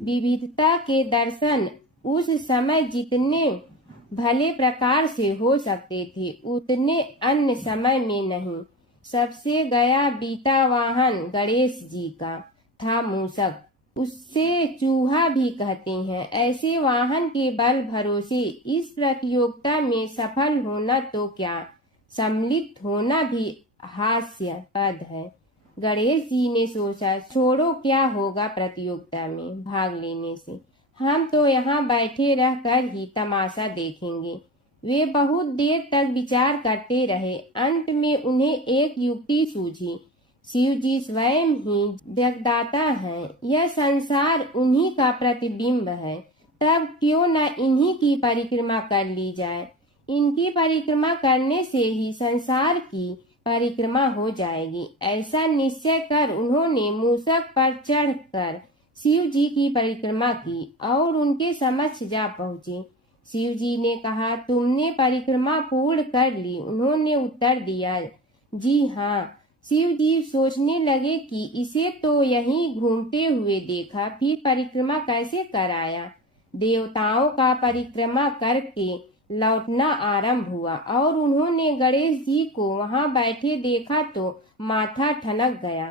विविधता के दर्शन उस समय जितने भले प्रकार से हो सकते थे उतने अन्य समय में नहीं। सबसे गया बीता वाहन गणेश जी का था मूषक, उससे चूहा भी कहते हैं। ऐसे वाहन के बल भरोसे इस प्रतियोगिता में सफल होना तो क्या, सम्मिलित होना भी हास्यास्पद है। गणेश जी ने सोचा, छोड़ो, क्या होगा प्रतियोगिता में भाग लेने से, हम तो यहाँ बैठे रह कर ही तमाशा देखेंगे। वे बहुत देर तक विचार करते रहे। अंत में उन्हें एक युक्ति सूझी। शिव जी स्वयं ही जगदाता हैं, यह संसार उन्हीं का प्रतिबिंब है, तब क्यों न इन्हीं की परिक्रमा कर ली जाए। इनकी परिक्रमा करने से ही संसार की परिक्रमा हो जाएगी। ऐसा निश्चय कर उन्होंने मूषक पर चढ़कर शिव जी की परिक्रमा की और उनके समक्ष जा पहुँचे। शिव जी ने कहा, तुमने परिक्रमा पूर्ण कर ली? उन्होंने उत्तर दिया, जी हाँ। शिव जी सोचने लगे कि इसे तो यहीं घूमते हुए देखा, फिर परिक्रमा कैसे कराया। देवताओं का परिक्रमा करके लौटना आरंभ हुआ और उन्होंने गणेश जी को वहां बैठे देखा तो माथा ठनक गया।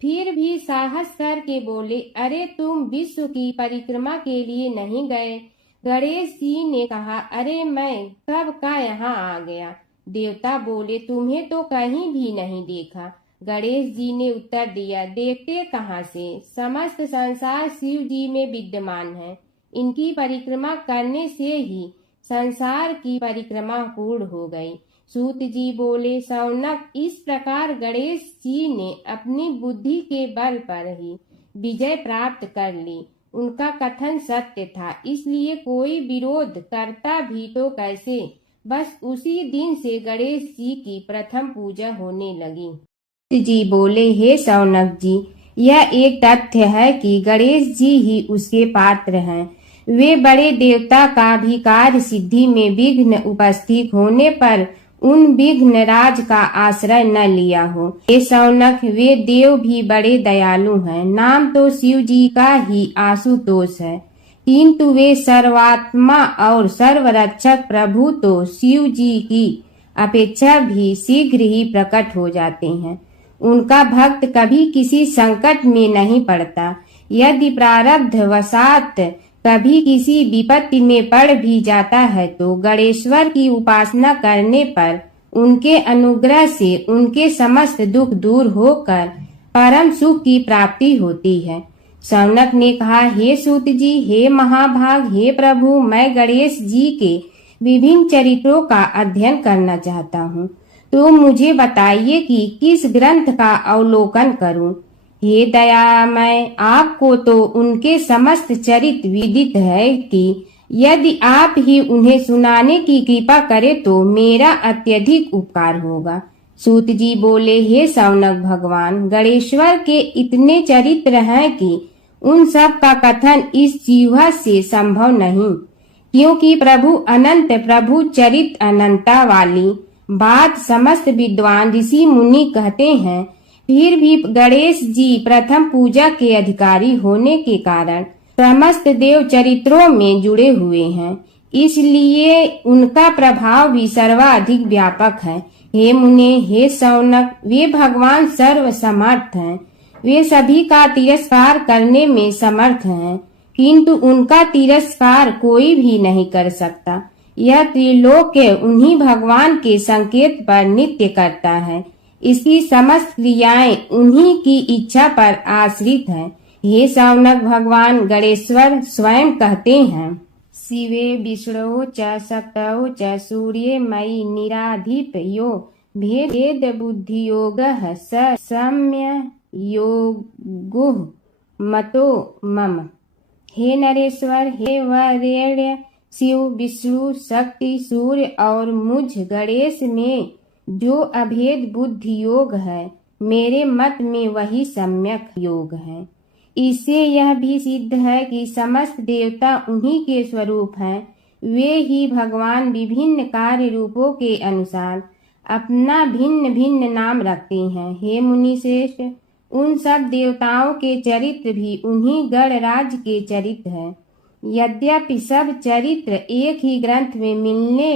फिर भी साहस करके बोले, अरे तुम विश्व की परिक्रमा के लिए नहीं गए? गणेश जी ने कहा, अरे मैं कब का यहाँ आ गया। देवता बोले, तुम्हें तो कहीं भी नहीं देखा। गणेश जी ने उत्तर दिया, देखते कहाँ से, समस्त संसार शिव जी में विद्यमान है। इनकी परिक्रमा करने से ही संसार की परिक्रमा पूर्ण हो गई। सूत जी बोले, शौनक, इस प्रकार गणेश जी ने अपनी बुद्धि के बल पर ही विजय प्राप्त कर ली। उनका कथन सत्य था, इसलिए कोई विरोध करता भी तो कैसे। बस उसी दिन से गणेश जी की प्रथम पूजा होने लगी। जी बोले, हे शौनक जी, यह एक तथ्य है कि गणेश जी ही उसके पात्र हैं। वे बड़े देवता का भी कार्य सिद्धि में विघ्न उपस्थित होने पर उन विघ्न राज का आश्रय न लिया हो। हे शौनक, वे देव भी बड़े दयालु हैं। नाम तो शिव जी का ही आशुतोष है, किंतु वे सर्वात्मा और सर्वरक्षक प्रभु तो शिव जी की अपेक्षा भी शीघ्र ही प्रकट हो जाते हैं। उनका भक्त कभी किसी संकट में नहीं पड़ता। यदि प्रारब्ध वशात कभी किसी विपत्ति में पड़ भी जाता है तो गणेश्वर की उपासना करने पर उनके अनुग्रह से उनके समस्त दुख दूर होकर परम सुख की प्राप्ति होती है। शौनक ने कहा, हे सूत जी, हे महाभाग, हे प्रभु, मैं गणेश जी के विभिन्न चरित्रों का अध्ययन करना चाहता हूँ, तो मुझे बताइए कि किस ग्रंथ का अवलोकन करूं। हे दयामय, आपको तो उनके समस्त चरित्र विदित है कि यदि आप ही उन्हें सुनाने की कृपा करें तो मेरा अत्यधिक उपकार होगा। सूत जी बोले, हे शौनक भगवान, गणेश्वर के इतने चरित्र हैं कि उन सब का कथन इस जीवा से संभव नहीं, क्योंकि प्रभु अनंत, प्रभु चरित्र अनंता वाली बात समस्त विद्वान ऋषि मुनि कहते हैं। फिर भी गणेश जी प्रथम पूजा के अधिकारी होने के कारण समस्त देव चरित्रों में जुड़े हुए हैं, इसलिए उनका प्रभाव भी सर्वाधिक व्यापक है। हे मुने, हे शौनक, वे भगवान सर्व समर्थ हैं। वे सभी का तिरस्कार करने में समर्थ हैं, किंतु उनका तिरस्कार कोई भी नहीं कर सकता। यह त्रिलोक्य उन्हीं भगवान के संकेत पर नित्य करता है। इसकी समस्त क्रियाएं उन्हीं की इच्छा पर आश्रित हैं। हे शौनक भगवान गणेश्वर स्वयं कहते हैं, शिवे विष्णु च शक्तौ च सूर्ये मयि निराधिप यो भेद बुद्धि योग स सम्य योगो मतो मम। हे नरेश्वर, हे वरेण्य, शिव, विष्णु, शक्ति, सूर्य और मुझ गणेश में जो अभेद बुद्धि योग है, मेरे मत में वही सम्यक योग है। इससे यह भी सिद्ध है कि समस्त देवता उन्हीं के स्वरूप हैं। वे ही भगवान विभिन्न कार्य रूपों के अनुसार अपना भिन्न भिन्न नाम रखते हैं। हे मुनि श्रेष्ठ, उन सब देवताओं के चरित्र भी उन्हीं गणराज के चरित्र हैं। यद्यपि सब चरित्र एक ही ग्रंथ में मिलने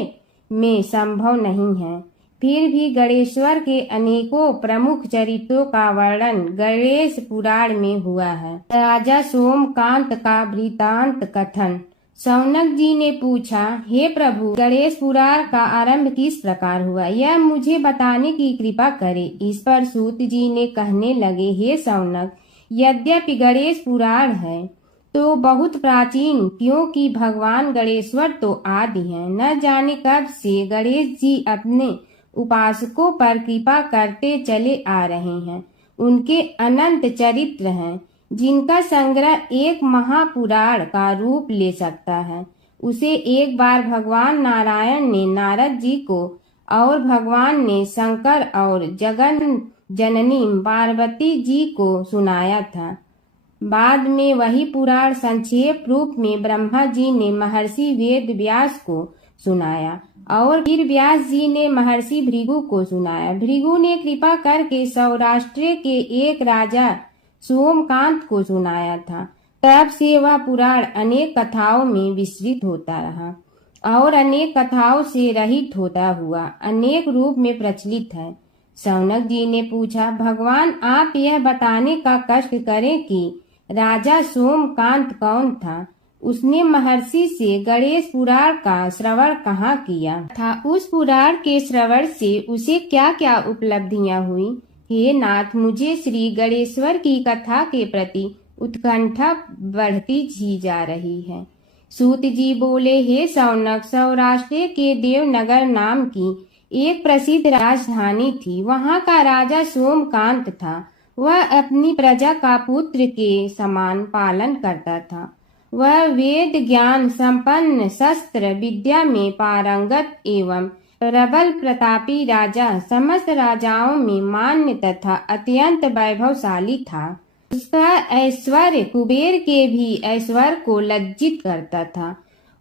में संभव नहीं है, फिर भी गणेश्वर के अनेकों प्रमुख चरित्रों का वर्णन गणेश पुराण में हुआ है। राजा सोमकांत का वृतांत कथन शौनक जी ने पूछा, हे प्रभु, गणेश पुराण का आरंभ किस प्रकार हुआ, यह मुझे बताने की कृपा करे। इस पर सूत जी ने कहने लगे, हे शौनक, यद्यपि गणेश पुराण है तो बहुत प्राचीन, क्योंकि भगवान गणेश्वर तो आदि हैं। न जाने कब से गणेश जी अपने उपासकों पर कृपा करते चले आ रहे हैं। उनके अनंत चरित्र हैं, जिनका संग्रह एक महापुराण का रूप ले सकता है। उसे एक बार भगवान नारायण ने नारद जी को और भगवान ने शंकर और जगन जननी पार्वती जी को सुनाया था। बाद में वही पुराण संक्षेप रूप में ब्रह्मा जी ने महर्षि वेद व्यास को सुनाया और फिर व्यास जी ने महर्षि भृगु को सुनाया। भृगु ने कृपा करके सौराष्ट्र के एक राजा सोमकांत को सुनाया था। तब से वह पुराण अनेक कथाओं में विस्तृत होता रहा और अनेक कथाओं से रहित होता हुआ अनेक रूप में प्रचलित है। शौनक जी ने पूछा, भगवान, आप यह बताने का कष्ट करें कि राजा सोमकांत कौन था। उसने महर्षि से गणेश पुराण का श्रवण कहाँ किया था, उस पुराण के श्रवण से उसे क्या क्या उपलब्धियां हुई। हे नाथ, मुझे श्री गणेश्वर की कथा के प्रति उत्कंठा बढ़ती ही जा रही है। सूत जी बोले, हे शौनक, सौराष्ट्र के देवनगर नाम की एक प्रसिद्ध राजधानी थी। वहाँ का राजा सोमकांत था। वह अपनी प्रजा का पुत्र के समान पालन करता था। वह वेद ज्ञान संपन्न, शस्त्र विद्या में पारंगत एवं प्रबल प्रतापी राजा, समस्त राजाओं में मान्य तथा अत्यंत वैभवशाली था। उसका ऐश्वर्य कुबेर के भी ऐश्वर्य को लज्जित करता था।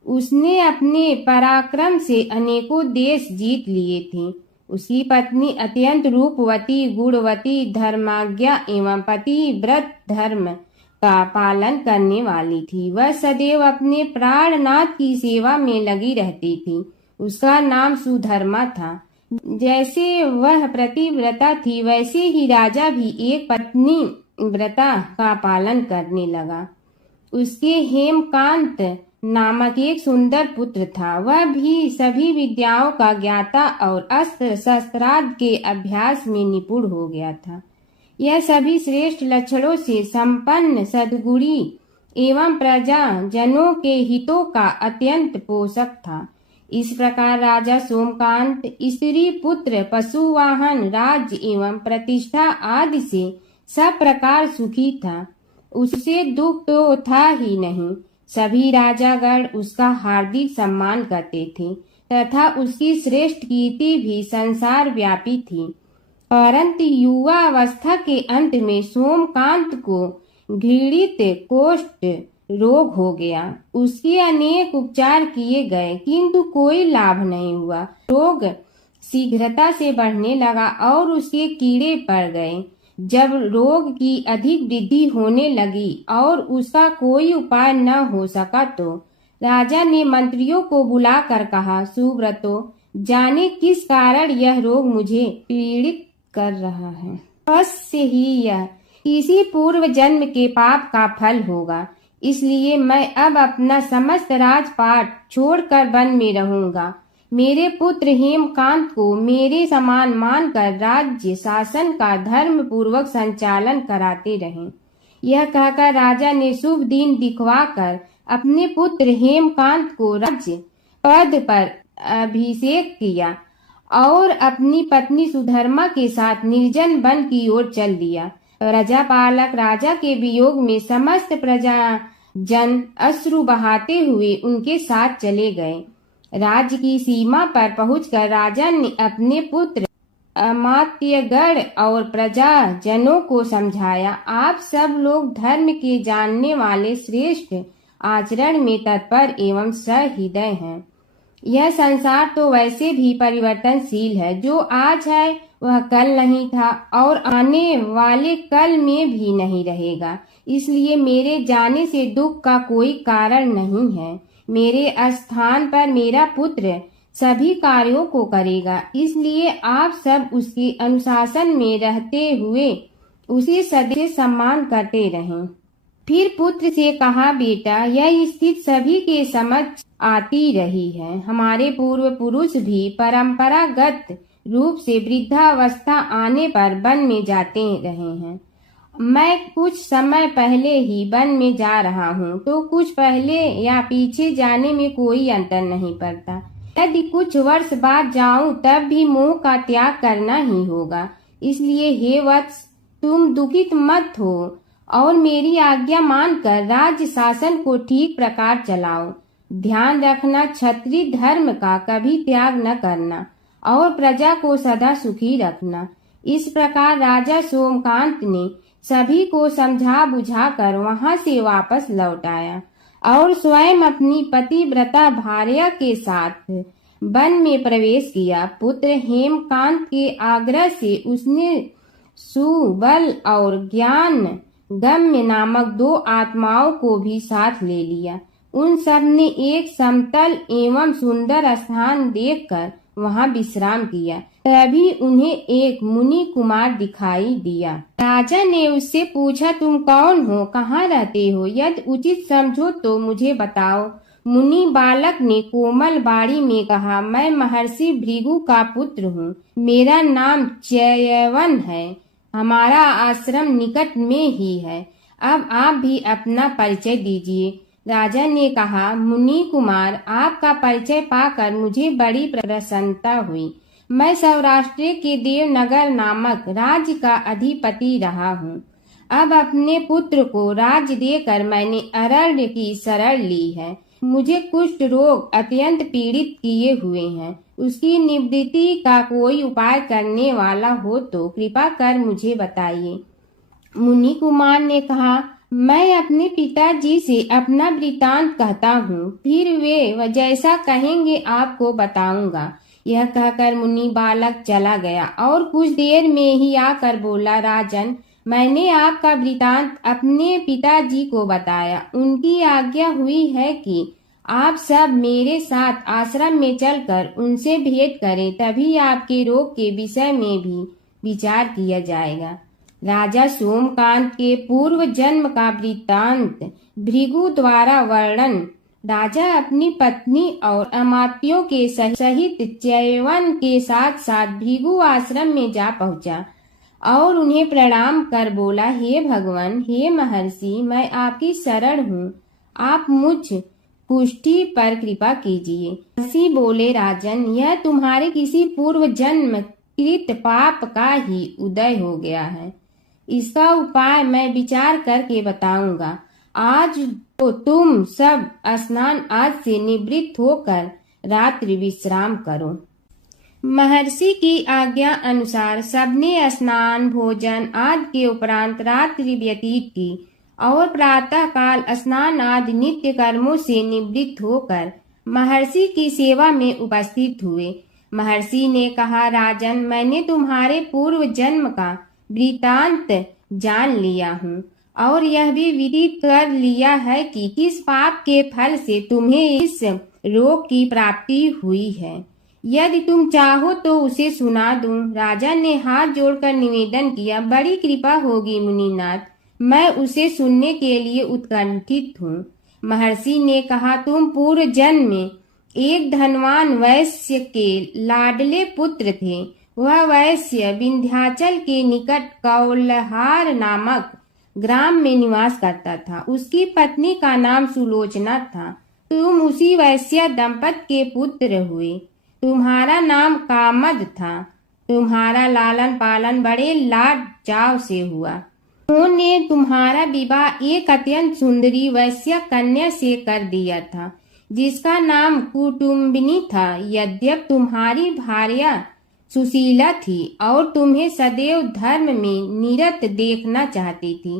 उसने अपने पराक्रम से अनेकों देश जीत लिए थे। उसकी पत्नी अत्यंत रूपवती, गुणवती, धर्माज्ञा एवं पतिव्रत धर्म का पालन करने वाली थी। वह सदैव अपने प्राणनाथ की सेवा में लगी रहती थी। उसका नाम सुधर्मा था। जैसे वह प्रतिव्रता थी, वैसे ही राजा भी एक पत्नी व्रता का पालन करने लगा। उसके हेमकांत नामक एक सुंदर पुत्र था। वह भी सभी विद्याओं का ज्ञाता और अस्त्र शस्त्रादि के अभ्यास में निपुण हो गया था। यह सभी श्रेष्ठ लक्षणों से संपन्न, सद्गुणी एवं प्रजा जनों के हितों का अत्यंत पोषक था। इस प्रकार राजा सोमकांत स्त्री पुत्र, पशु वाहन, राज्य एवं प्रतिष्ठा आदि से सब प्रकार सुखी था। उससे दुख तो था ही नहीं। सभी राजागण उसका हार्दिक सम्मान करते थे तथा उसकी श्रेष्ठ कीर्ति भी संसार व्यापी थी। परंतु युवा अवस्था के अंत में सोमकांत को घृणित कोष्ठ रोग हो गया। उसके अनेक उपचार किए गए, किंतु कोई लाभ नहीं हुआ। रोग शीघ्रता से बढ़ने लगा और उसके कीड़े पड़ गए। जब रोग की अधिक वृद्धि होने लगी और उसका कोई उपाय न हो सका, तो राजा ने मंत्रियों को बुलाकर कहा, सुव्रतो, जाने किस कारण यह रोग मुझे पीड़ित कर रहा है। अवश्य ही यह किसी पूर्व जन्म के पाप का फल होगा। इसलिए मैं अब अपना समस्त राजपाट छोड़कर वन में रहूंगा। मेरे पुत्र हेमकांत को मेरे समान मानकर राज्य शासन का धर्म पूर्वक संचालन कराते रहें। यह कहकर राजा ने शुभ दिन दिखवाकर अपने पुत्र हेमकांत को राज्य पद पर अभिषेक किया और अपनी पत्नी सुधर्मा के साथ निर्जन वन की ओर चल दिया। प्रजापालक राजा के वियोग में समस्त प्रजा जन अश्रु बहाते हुए उनके साथ चले गए। राज्य की सीमा पर पहुंचकर राजा ने अपने पुत्र अमात्यगण और प्रजा जनों को समझाया, आप सब लोग धर्म के जानने वाले, श्रेष्ठ आचरण में तत्पर एवं सहृदय हैं। यह संसार तो वैसे भी परिवर्तनशील है। जो आज है वह कल नहीं था और आने वाले कल में भी नहीं रहेगा। इसलिए मेरे जाने से दुख का कोई कारण नहीं है। मेरे स्थान पर मेरा पुत्र सभी कार्यों को करेगा। इसलिए आप सब उसके अनुशासन में रहते हुए उसे सदैव सम्मान करते रहें। फिर पुत्र से कहा, बेटा, यह स्थिति सभी के समझ आती रही है। हमारे पूर्व पुरुष भी परंपरागत रूप से वृद्धावस्था आने पर वन में जाते रहे हैं। मैं कुछ समय पहले ही वन में जा रहा हूँ, तो कुछ पहले या पीछे जाने में कोई अंतर नहीं पड़ता। यदि कुछ वर्ष बाद जाऊं तब भी मोह का त्याग करना ही होगा। इसलिए हे वत्स, तुम दुखित मत हो और मेरी आज्ञा मानकर राज्य शासन को ठीक प्रकार चलाओ। ध्यान रखना, क्षत्रिय धर्म का कभी त्याग न करना और प्रजा को सदा सुखी रखना। इस प्रकार राजा सोमकांत ने सभी को समझा बुझाकर वहां से वापस लौट आया और स्वयं अपनी पतिव्रता भार्या के साथ वन में प्रवेश किया। पुत्र हेमकांत के आग्रह से उसने सुबल और ज्ञान गम्य नामक 2 आत्माओं को भी साथ ले लिया। उन सब ने एक समतल एवं सुंदर स्थान देखकर वहां विश्राम किया। तभी उन्हें एक मुनि कुमार दिखाई दिया। राजा ने उससे पूछा, तुम कौन हो, कहाँ रहते हो? यदि उचित समझो तो मुझे बताओ। मुनि बालक ने कोमल बाड़ी में कहा, मैं महर्षि भृगु का पुत्र हूँ। मेरा नाम च्यवन है। हमारा आश्रम निकट में ही है। अब आप भी अपना परिचय दीजिए। राजा ने कहा, मुनि कुमार, आपका परिचय पाकर मुझे बड़ी प्रसन्नता हुई। मैं सौराष्ट्र के देवनगर नामक राज्य का अधिपति रहा हूँ। अब अपने पुत्र को राज्य देकर मैंने अरण्य की शरण ली है। मुझे कुष्ठ रोग अत्यंत पीड़ित किए हुए हैं। उसकी निवृत्ति का कोई उपाय करने वाला हो तो कृपा कर मुझे बताइए। मुनि कुमार ने कहा, मैं अपने पिताजी से अपना वृतांत कहता हूँ, फिर वे जैसा कहेंगे आपको बताऊंगा। यह कहकर मुनि बालक चला गया और कुछ देर में ही आकर बोला, राजन, मैंने आपका वृतांत अपने पिताजी को बताया। उनकी आज्ञा हुई है कि आप सब मेरे साथ आश्रम में चलकर उनसे भेंट करें, तभी आपके रोग के विषय में भी विचार किया जाएगा। राजा सोमकांत के पूर्व जन्म का वृत्तांत भृगु द्वारा वर्णन। राजा अपनी पत्नी और अमात्यों के सहित च्यवन के साथ साथ भृगु आश्रम में जा पहुंचा और उन्हें प्रणाम कर बोला, हे भगवान, हे महर्षि, मैं आपकी शरण हूँ। आप मुझ कुष्ठी पर कृपा कीजिए। महर्षि बोले, राजन, यह तुम्हारे किसी पूर्व जन्म कृत पाप का ही उदय हो गया है। इसका उपाय मैं विचार करके बताऊंगा। आज तो तुम सब स्नान आज से निवृत्त होकर रात्रि विश्राम करो। महर्षि की आज्ञा अनुसार सबने स्नान भोजन आदि के उपरांत रात्रि व्यतीत की और प्रातः काल स्नान आदि नित्य कर्मों से निवृत्त होकर महर्षि की सेवा में उपस्थित हुए। महर्षि ने कहा, राजन, मैंने तुम्हारे पूर्व जन्म का वृतांत जान लिया हूँ और यह भी विदित कर लिया है कि किस पाप के फल से तुम्हें इस रोग की प्राप्ति हुई है। यदि तुम चाहो तो उसे सुना दूं। राजा ने हाथ जोड़कर निवेदन किया, बड़ी कृपा होगी मुनिनाथ, मैं उसे सुनने के लिए उत्कंठित हूँ। महर्षि ने कहा, तुम पूर्व जन्म में एक धनवान वैश्य के लाडले पुत्र थे। वह वैश्य विंध्याचल के निकट कौलहार नामक ग्राम में निवास करता था। उसकी पत्नी का नाम सुलोचना था। तुम उसी वैश्य दंपत के पुत्र हुए। तुम्हारा नाम कामद था। तुम्हारा लालन पालन बड़े लाड चाव से हुआ। उन्होंने तुम्हारा विवाह एक अत्यंत सुंदरी वैश्य कन्या से कर दिया था, जिसका नाम कुटुम्बिनी था। यद्यप तुम्हारी भार्या सुशीला थी और तुम्हें सदैव धर्म में निरत देखना चाहती थी,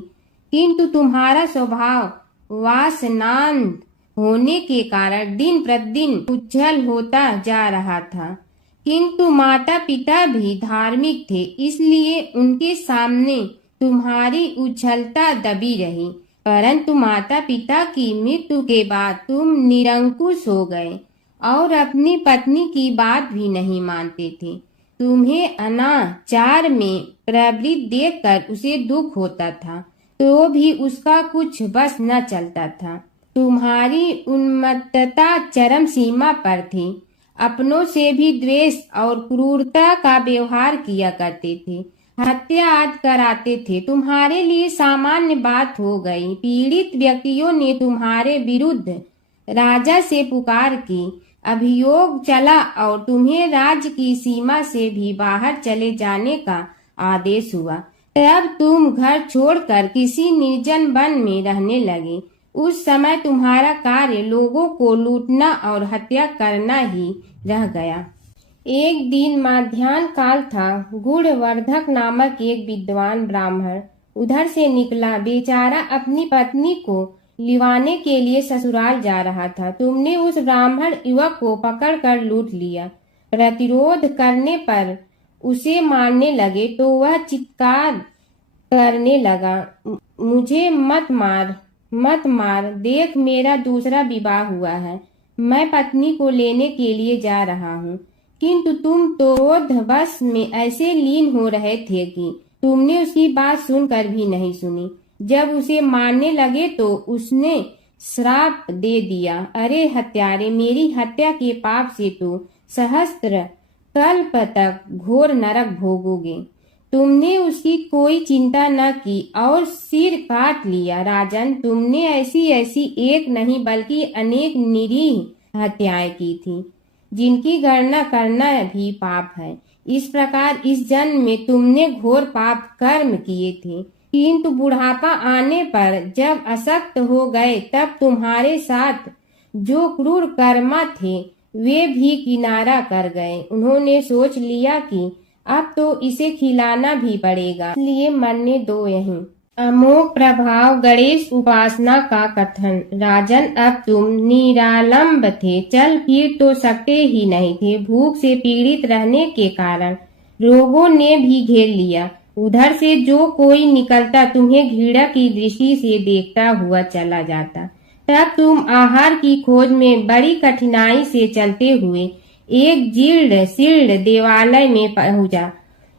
किंतु तुम्हारा स्वभाव वासनांध होने के कारण दिन प्रतिदिन उज्जवल होता जा रहा था। किंतु माता पिता भी धार्मिक थे, इसलिए उनके सामने तुम्हारी उज्ज्वलता दबी रही। परंतु माता पिता की मृत्यु के बाद तुम निरंकुश हो गए और अपनी पत्नी की बात भी नहीं मानते थे। तुम्हें अनाचार में प्रवृत्त देखकर उसे दुख होता था। तो भी उसका कुछ बस न चलता था। तुम्हारी उन्मत्तता चरम सीमा पर थी। अपनों से भी द्वेष और क्रूरता का व्यवहार किया करते थे, हत्या आदि कराते थे। तुम्हारे लिए सामान्य बात हो गई। पीड़ित व्यक्तियों ने तुम्हारे विरुद्ध राजा से पुकार की, अभियोग चला और तुम्हें राज्य की सीमा से भी बाहर चले जाने का आदेश हुआ। तब तुम घर छोड़कर किसी निर्जन वन में रहने लगे। उस समय तुम्हारा कार्य लोगों को लूटना और हत्या करना ही रह गया। एक दिन माध्याह्न काल था। गुणवर्धक नामक एक विद्वान ब्राह्मण उधर से निकला। बेचारा अपनी पत्नी को लिवाने के लिए ससुराल जा रहा था। तुमने उस ब्राह्मण युवक को पकड़कर लूट लिया। प्रतिरोध करने पर उसे मारने लगे तो वह चित्कार करने लगा, मुझे मत मार, मत मार, देख मेरा दूसरा विवाह हुआ है, मैं पत्नी को लेने के लिए जा रहा हूँ। किंतु तुम तो क्रोधवश में ऐसे लीन हो रहे थे कि तुमने उसकी बात सुनकर भी नहीं सुनी। जब उसे मारने लगे तो उसने श्राप दे दिया, अरे हत्यारे, मेरी हत्या के पाप से तो सहस्त्र कल्प तक घोर नरक भोगोगे। तुमने उसकी कोई चिंता न की और सिर काट लिया। राजन, तुमने ऐसी ऐसी एक नहीं बल्कि अनेक निरीह हत्याएं की थी, जिनकी गणना करना भी पाप है। इस प्रकार इस जन्म में तुमने घोर पाप कर्म किए थे, किंतु बुढ़ापा आने पर जब अशक्त हो गए तब तुम्हारे साथ जो क्रूर कर्मा थे वे भी किनारा कर गए। उन्होंने सोच लिया कि अब तो इसे खिलाना भी पड़ेगा, इसलिए मरने दो यहीं। अमोघ प्रभाव गणेश उपासना का कथन। राजन, अब तुम निरालंब थे, चल फिर तो सकते ही नहीं थे। भूख से पीड़ित रहने के कारण रोगों ने भी घेर लिया। उधर से जो कोई निकलता तुम्हें घृणा की दृष्टि से देखता हुआ चला जाता। तब तुम आहार की खोज में बड़ी कठिनाई से चलते हुए एक जीर्ण शीर्ण देवालय में पहुंचा।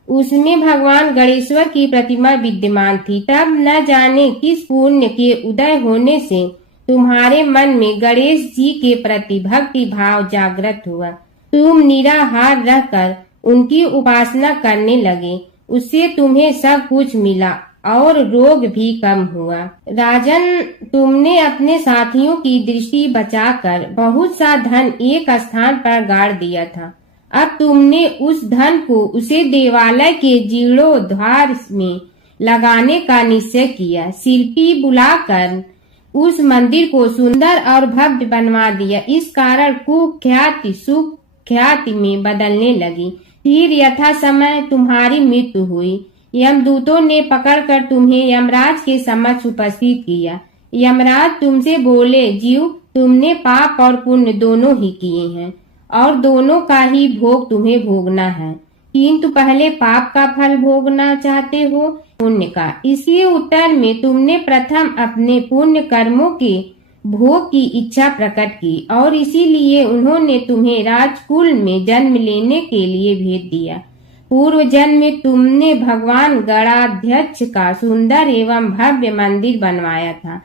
उसमें भगवान गणेश्वर की प्रतिमा विद्यमान थी। तब न जाने किस पुण्य के उदय होने से तुम्हारे मन में गणेश जी के प्रति भक्ति भाव जागृत हुआ। तुम निराहार रहकर उनकी उपासना करने लगे। उससे तुम्हें सब कुछ मिला और रोग भी कम हुआ। राजन, तुमने अपने साथियों की दृष्टि बचाकर बहुत सा धन एक स्थान पर गाड़ दिया था। अब तुमने उस धन को उसे देवालय के जीर्णोद्धार में लगाने का निश्चय किया। शिल्पी बुलाकर उस मंदिर को सुंदर और भव्य बनवा दिया। इस कारण कुख्याति सुख्याति में बदलने लगी। फिर यथा समय तुम्हारी मृत्यु हुई। यमदूतों ने पकड़कर तुम्हें यमराज के समक्ष उपस्थित किया। यमराज तुमसे बोले, जीव, तुमने पाप और पुण्य दोनों ही किए हैं और दोनों का ही भोग तुम्हें भोगना है, किंतु पहले पाप का फल भोगना चाहते हो पुण्य का। इसके उत्तर में तुमने प्रथम अपने पुण्य कर्मों के भोग की इच्छा प्रकट की और इसीलिए उन्होंने तुम्हें राजकुल में जन्म लेने के लिए भेज दिया। पूर्व जन्म में तुमने भगवान गणाध्यक्ष का सुंदर एवं भव्य मंदिर बनवाया था,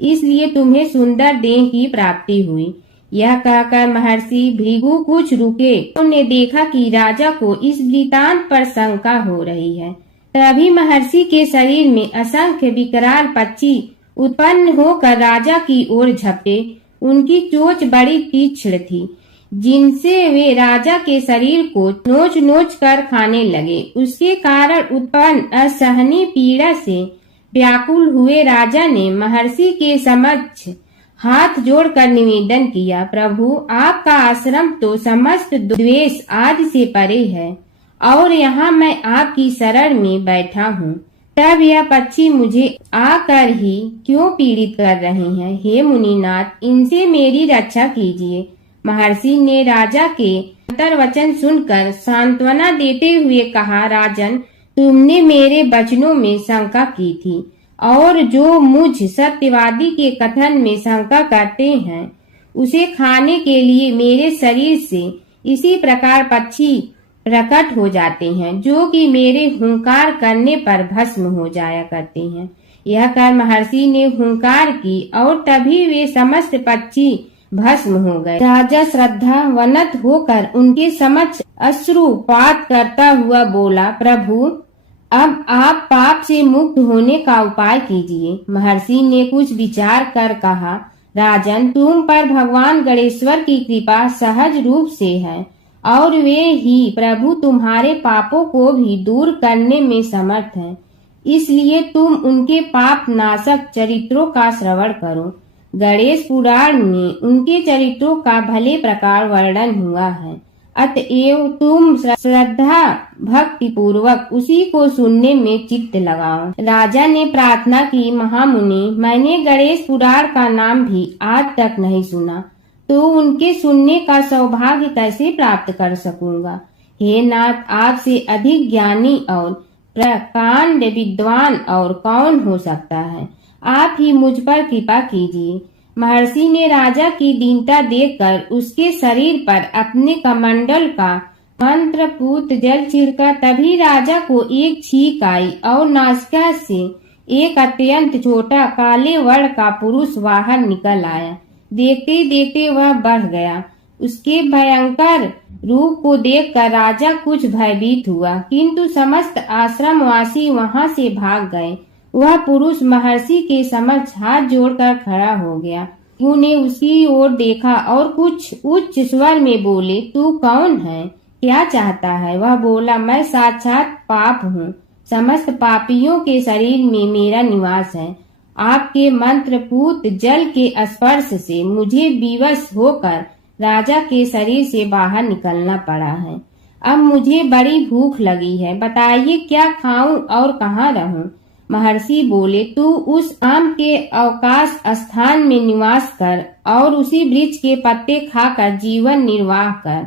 इसलिए तुम्हें सुंदर देह की प्राप्ति हुई। यह कहकर महर्षि भृगु कुछ रुके। उन्होंने देखा कि राजा को इस वृतांत पर शंका हो रही है। तभी महर्षि के शरीर में असंख्य विकराल पक्षी उत्पन्न होकर राजा की ओर झपटे। उनकी चोंच बड़ी तीक्ष्ण थी, जिनसे वे राजा के शरीर को नोच नोच कर खाने लगे। उसके कारण उत्पन्न असहनीय पीड़ा से व्याकुल हुए राजा ने महर्षि के समक्ष हाथ जोड़कर निवेदन किया, प्रभु, आपका आश्रम तो समस्त द्वेष आदि से परे है और यहाँ मैं आपकी शरण में बैठा हूँ। तब यह पक्षी मुझे आकर ही क्यों पीड़ित कर रहे हैं? हे मुनिनाथ, इनसे मेरी रक्षा कीजिए। महर्षि ने राजा के अंतर्वचन सुनकर सांत्वना देते हुए कहा, राजन, तुमने मेरे वचनों में शंका की थी और जो मुझ सत्यवादी के कथन में शंका करते हैं उसे खाने के लिए मेरे शरीर से इसी प्रकार पक्षी प्रकट हो जाते हैं, जो कि मेरे हुंकार करने पर भस्म हो जाया करते हैं। यह कर महर्षि ने हुंकार की और तभी वे समस्त पक्षी भस्म हो गए। राजा श्रद्धावनत होकर उनके समक्ष अश्रुपात करता हुआ बोला, प्रभु अब आप पाप से मुक्त होने का उपाय कीजिए। महर्षि ने कुछ विचार कर कहा, राजन तुम पर भगवान गणेश्वर की कृपा सहज रूप से है और वे ही प्रभु तुम्हारे पापों को भी दूर करने में समर्थ हैं। इसलिए तुम उनके पाप नाशक चरित्रों का श्रवण करो। गणेश पुराण में उनके चरित्रों का भले प्रकार वर्णन हुआ है, अतएव तुम श्रद्धा भक्ति पूर्वक उसी को सुनने में चित्त लगाओ। राजा ने प्रार्थना की, महामुनि मैंने गणेश पुराण का नाम भी आज तक नहीं सुना, तो उनके सुनने का सौभाग्य कैसे प्राप्त कर सकूंगा। हे नाथ, आपसे अधिक ज्ञानी और प्रकांड विद्वान और कौन हो सकता है। आप ही मुझ पर कृपा कीजिए। महर्षि ने राजा की दीनता देखकर उसके शरीर पर अपने कमंडल का मंत्रपूत जल छिड़का। तभी राजा को एक छींक आई और नासिका से एक अत्यंत छोटा काले वर्ण का पुरुष बाहर निकल आया। देखते देखते वह बढ़ गया। उसके भयंकर रूप को देखकर राजा कुछ भयभीत हुआ, किंतु समस्त आश्रमवासी वहां से भाग गए। वह पुरुष महर्षि के समक्ष हाथ जोड़कर खड़ा हो गया। उन्हें उसकी ओर देखा और कुछ उच्च स्वर में बोले, तू कौन है, क्या चाहता है। वह बोला, मैं साक्षात पाप हूँ, समस्त पापियों के शरीर में मेरा निवास है। आपके मंत्रपूत जल के स्पर्श से मुझे विवश होकर राजा के शरीर से बाहर निकलना पड़ा है। अब मुझे बड़ी भूख लगी है, बताइए क्या खाऊं और कहाँ रहूं। महर्षि बोले, तू उस आम के अवकाश स्थान में निवास कर और उसी वृक्ष के पत्ते खाकर जीवन निर्वाह कर।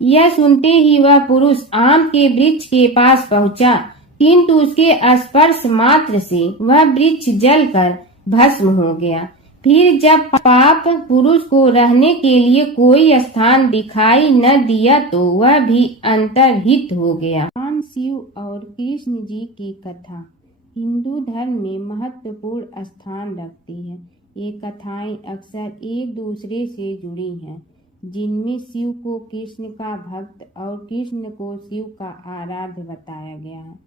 यह सुनते ही वह पुरुष आम के वृक्ष के पास पहुंचा, किंतु उसके स्पर्श मात्र से वह वृक्ष जलकर भस्म हो गया। फिर जब पाप पुरुष को रहने के लिए कोई स्थान दिखाई न दिया तो वह भी अंतर्हित हो गया। भगवान शिव और कृष्ण जी की कथा हिंदू धर्म में महत्वपूर्ण स्थान रखती है। ये कथाएं अक्सर एक दूसरे से जुड़ी हैं, जिनमें शिव को कृष्ण का भक्त और कृष्ण को शिव का आराध्य बताया गया है।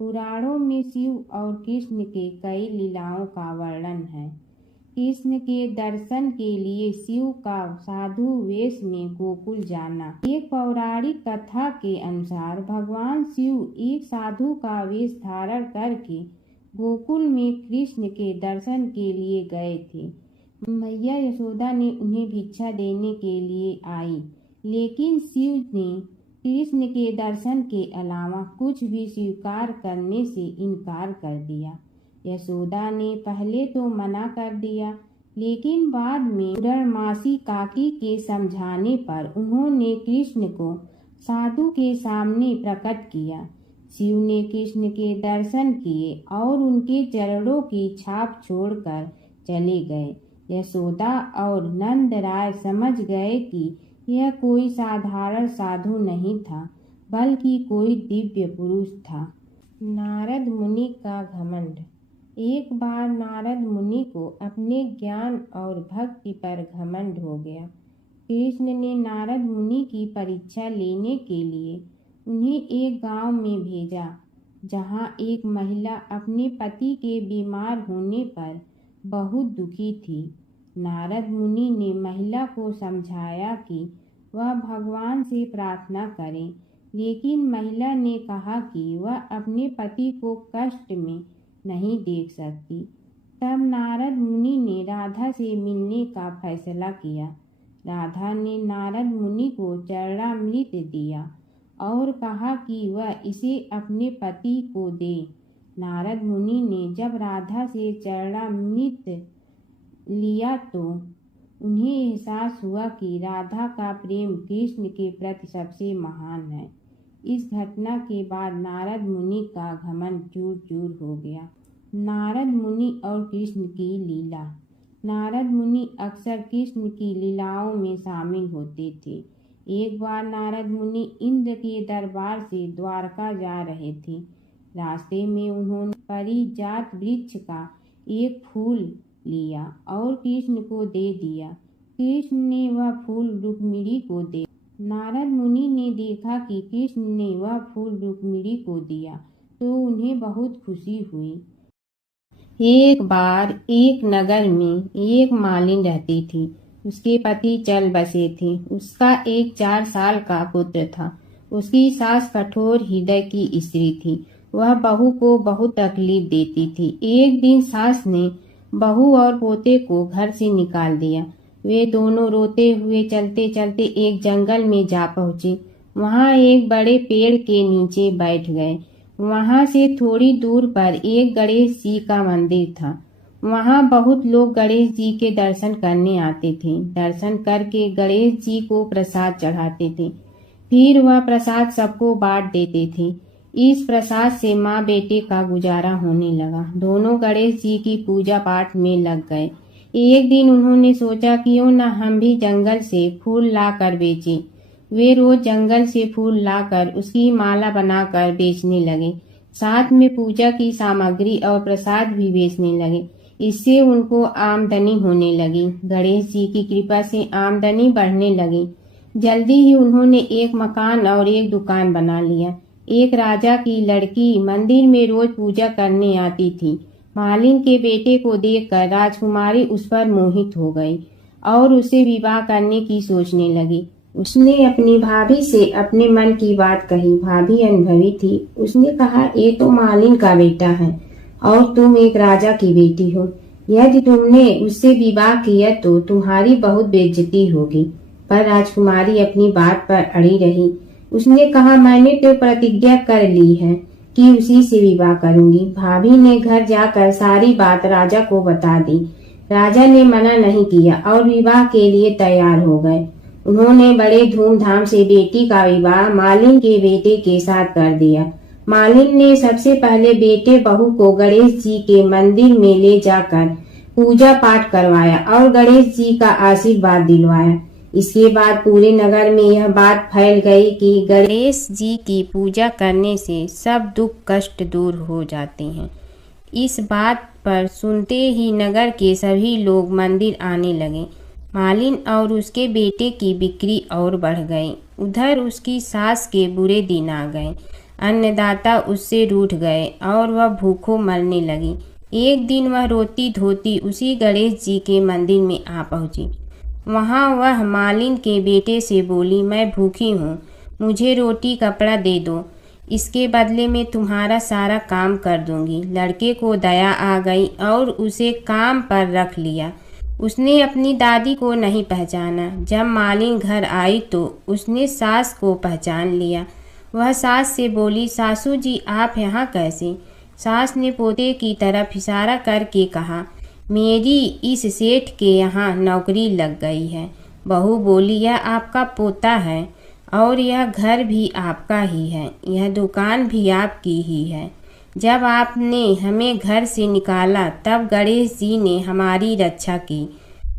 पुराणों में शिव और कृष्ण के कई लीलाओं का वर्णन है। कृष्ण के दर्शन के लिए शिव का साधु वेश में गोकुल जाना। एक पौराणिक कथा के अनुसार भगवान शिव एक साधु का वेश धारण करके गोकुल में कृष्ण के दर्शन के लिए गए थे। मैया यशोदा ने उन्हें भिक्षा देने के लिए आई, लेकिन शिव ने कृष्ण के दर्शन के अलावा कुछ भी स्वीकार करने से इनकार कर दिया। यशोदा ने पहले तो मना कर दिया, लेकिन बाद में पूर्णमासी काकी के समझाने पर उन्होंने कृष्ण को साधु के सामने प्रकट किया। शिव ने कृष्ण के दर्शन किए और उनके चरणों की छाप छोड़कर चले गए। यशोदा और नंद राय समझ गए कि यह कोई साधारण साधु नहीं था, बल्कि कोई दिव्य पुरुष था। नारद मुनि का घमंड। एक बार नारद मुनि को अपने ज्ञान और भक्ति पर घमंड हो गया। कृष्ण ने नारद मुनि की परीक्षा लेने के लिए उन्हें एक गांव में भेजा, जहां एक महिला अपने पति के बीमार होने पर बहुत दुखी थी। नारद मुनि ने महिला को समझाया कि वह भगवान से प्रार्थना करे, लेकिन महिला ने कहा कि वह अपने पति को कष्ट में नहीं देख सकती। तब नारद मुनि ने राधा से मिलने का फैसला किया। राधा ने नारद मुनि को चरणामृत दिया और कहा कि वह इसे अपने पति को दे। नारद मुनि ने जब राधा से चरणामृत लिया तो उन्हें एहसास हुआ कि राधा का प्रेम कृष्ण के प्रति सबसे महान है। इस घटना के बाद नारद मुनि का घमंड चूर चूर हो गया। नारद मुनि और कृष्ण की लीला। नारद मुनि अक्सर कृष्ण की लीलाओं में शामिल होते थे। एक बार नारद मुनि इंद्र के दरबार से द्वारका जा रहे थे। रास्ते में उन्होंने परिजात वृक्ष का एक फूल लिया और कृष्ण को दे दिया। कृष्ण ने वह फूल रुक्मिणी को दे। नारद मुनि ने देखा कि कृष्ण ने वह फूल रुक्मिणी को दिया तो उन्हें बहुत खुशी हुई। एक बार एक नगर में एक मालिन रहती थी। उसके पति चल बसे थे। उसका एक 4 साल का पुत्र था। उसकी सास कठोर हृदय की स्त्री थी। वह बहू को बहुत तकलीफ देती थी। एक दिन सास ने बहू और पोते को घर से निकाल दिया। वे दोनों रोते हुए चलते चलते एक जंगल में जा पहुंचे। वहां एक बड़े पेड़ के नीचे बैठ गए। वहां से थोड़ी दूर पर एक गणेश जी का मंदिर था। वहां बहुत लोग गणेश जी के दर्शन करने आते थे। दर्शन करके गणेश जी को प्रसाद चढ़ाते थे। फिर वह प्रसाद सबको बांट देते थे। इस प्रसाद से माँ बेटे का गुजारा होने लगा। दोनों गणेश जी की पूजा पाठ में लग गए। एक दिन उन्होंने सोचा क्यों न हम भी जंगल से फूल ला कर बेचें। वे रोज जंगल से फूल लाकर उसकी माला बनाकर बेचने लगे। साथ में पूजा की सामग्री और प्रसाद भी बेचने लगे। इससे उनको आमदनी होने लगी। गणेश जी की कृपा से आमदनी बढ़ने लगी। जल्दी ही उन्होंने एक मकान और एक दुकान बना लिया। एक राजा की लड़की मंदिर में रोज पूजा करने आती थी। मालिन के बेटे को देखकर राजकुमारी उस पर मोहित हो गई और उसे विवाह करने की सोचने लगी। उसने अपनी भाभी से अपने मन की बात कही। भाभी अनुभवी थी। उसने कहा, ये तो मालिन का बेटा है और तुम एक राजा की बेटी हो। यदि तुमने उससे विवाह किया तो तुम्हारी बहुत बेइज्जती होगी। पर राजकुमारी अपनी बात पर अड़ी रही। उसने कहा, मैंने तो प्रतिज्ञा कर ली है कि उसी से विवाह करूंगी। भाभी ने घर जाकर सारी बात राजा को बता दी। राजा ने मना नहीं किया और विवाह के लिए तैयार हो गए। उन्होंने बड़े धूमधाम से बेटी का विवाह मालिन के बेटे के साथ कर दिया। मालिन ने सबसे पहले बेटे बहू को गणेश जी के मंदिर में ले जाकर पूजा पाठ करवाया और गणेश जी का आशीर्वाद दिलवाया। इसके बाद पूरे नगर में यह बात फैल गई कि गणेश जी की पूजा करने से सब दुख कष्ट दूर हो जाते हैं। इस बात पर सुनते ही नगर के सभी लोग मंदिर आने लगे। मालिन और उसके बेटे की बिक्री और बढ़ गई। उधर उसकी सास के बुरे दिन आ गए। अन्नदाता उससे रूठ गए और वह भूखों मरने लगी। एक दिन वह रोती धोती उसी गणेश जी के मंदिर में आ पहुंची। वहां वह मालिन के बेटे से बोली, मैं भूखी हूँ, मुझे रोटी कपड़ा दे दो, इसके बदले में तुम्हारा सारा काम कर दूंगी। लड़के को दया आ गई और उसे काम पर रख लिया। उसने अपनी दादी को नहीं पहचाना। जब मालिन घर आई तो उसने सास को पहचान लिया। वह सास से बोली, सासू जी आप यहाँ कैसे? सास ने पोते की तरफ इशारा करके कहा, मेरी इस सेठ के यहाँ नौकरी लग गई है। बहू बोली, यह आपका पोता है और यह घर भी आपका ही है, यह दुकान भी आपकी ही है। जब आपने हमें घर से निकाला तब गणेश जी ने हमारी रक्षा की।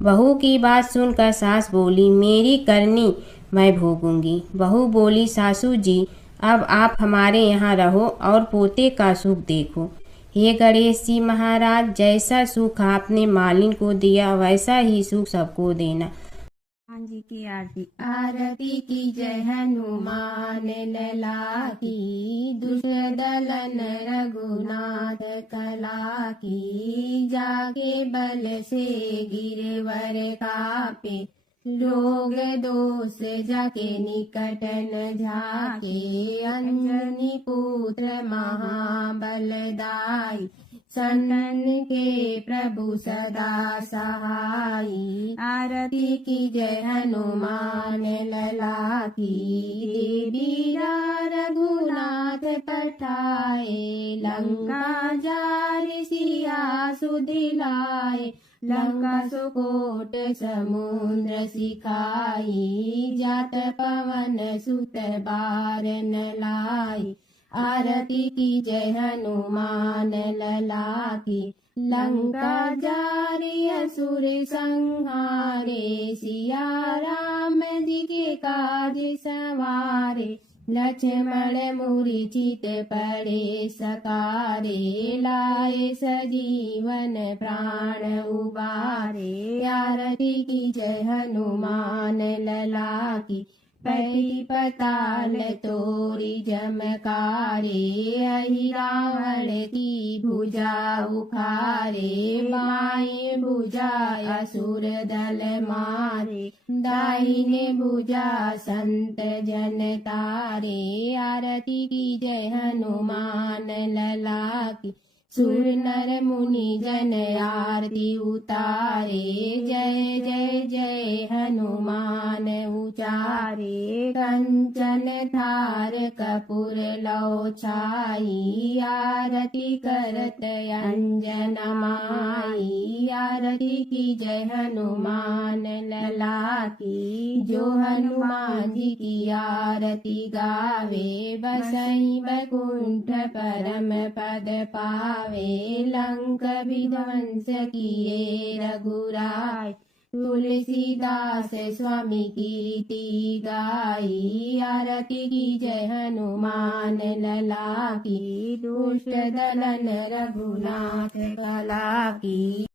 बहू की बात सुनकर सास बोली, मेरी करनी मैं भोगूंगी। बहू बोली, सासू जी अब आप हमारे यहाँ रहो और पोते का सुख देखो। हे गणेश जी महाराज, जैसा सुख आपने मालिन को दिया वैसा ही सुख सबको देना। हनुमान जी की आरती। आरती की जय हनुमान लला की, दुष्ट दलन रघुनाथ कला की। जाके बल से गिरवर कापे, रोग दोष जाके निकट न झाके। अंजनी पुत्र महाबलदाई, शरण के प्रभु सदा सहाई। आरती की जय हनुमान लला की, बीरा रघुनाथ पठाए। लंका जार सिया सुदिलाए, लंका सुकोट समुद्र सिखाई। जात पवन सुत बार न लाई, आरती की जय हनुमान लला की। लंका जारी असुर संहारे, सिया राम जी के काज सवारे। लक्ष्मण मूर्छित पड़े सकारे, लाए सजीवन प्राण उबारे। आरती की जय हनुमान लला की, पैरी पताल तोरी जमकारे। अहि रावण की भुजा उखारे, बाएं भुजा असुर दल मारे। दाहिने भुजा संत जन तारे। आरती की जय हनुमान लला की, सुर नर मुनि जन आरती उतारे। जय जय जय हनुमान उचारे। कंचन थार कपूर लौ छाई, आरती करत अंजन माई। आरती की जय हनुमान लला की, जो हनुमान जी की आरती गावे। बसई बैकुंठ परम पद पावे। लंक विध्वंस किए रघुराय, तुलसीदास स्वामी कीर्ति गाई। आरती की जय हनुमान लला की, दुष्ट दलन रघुनाथ कला की।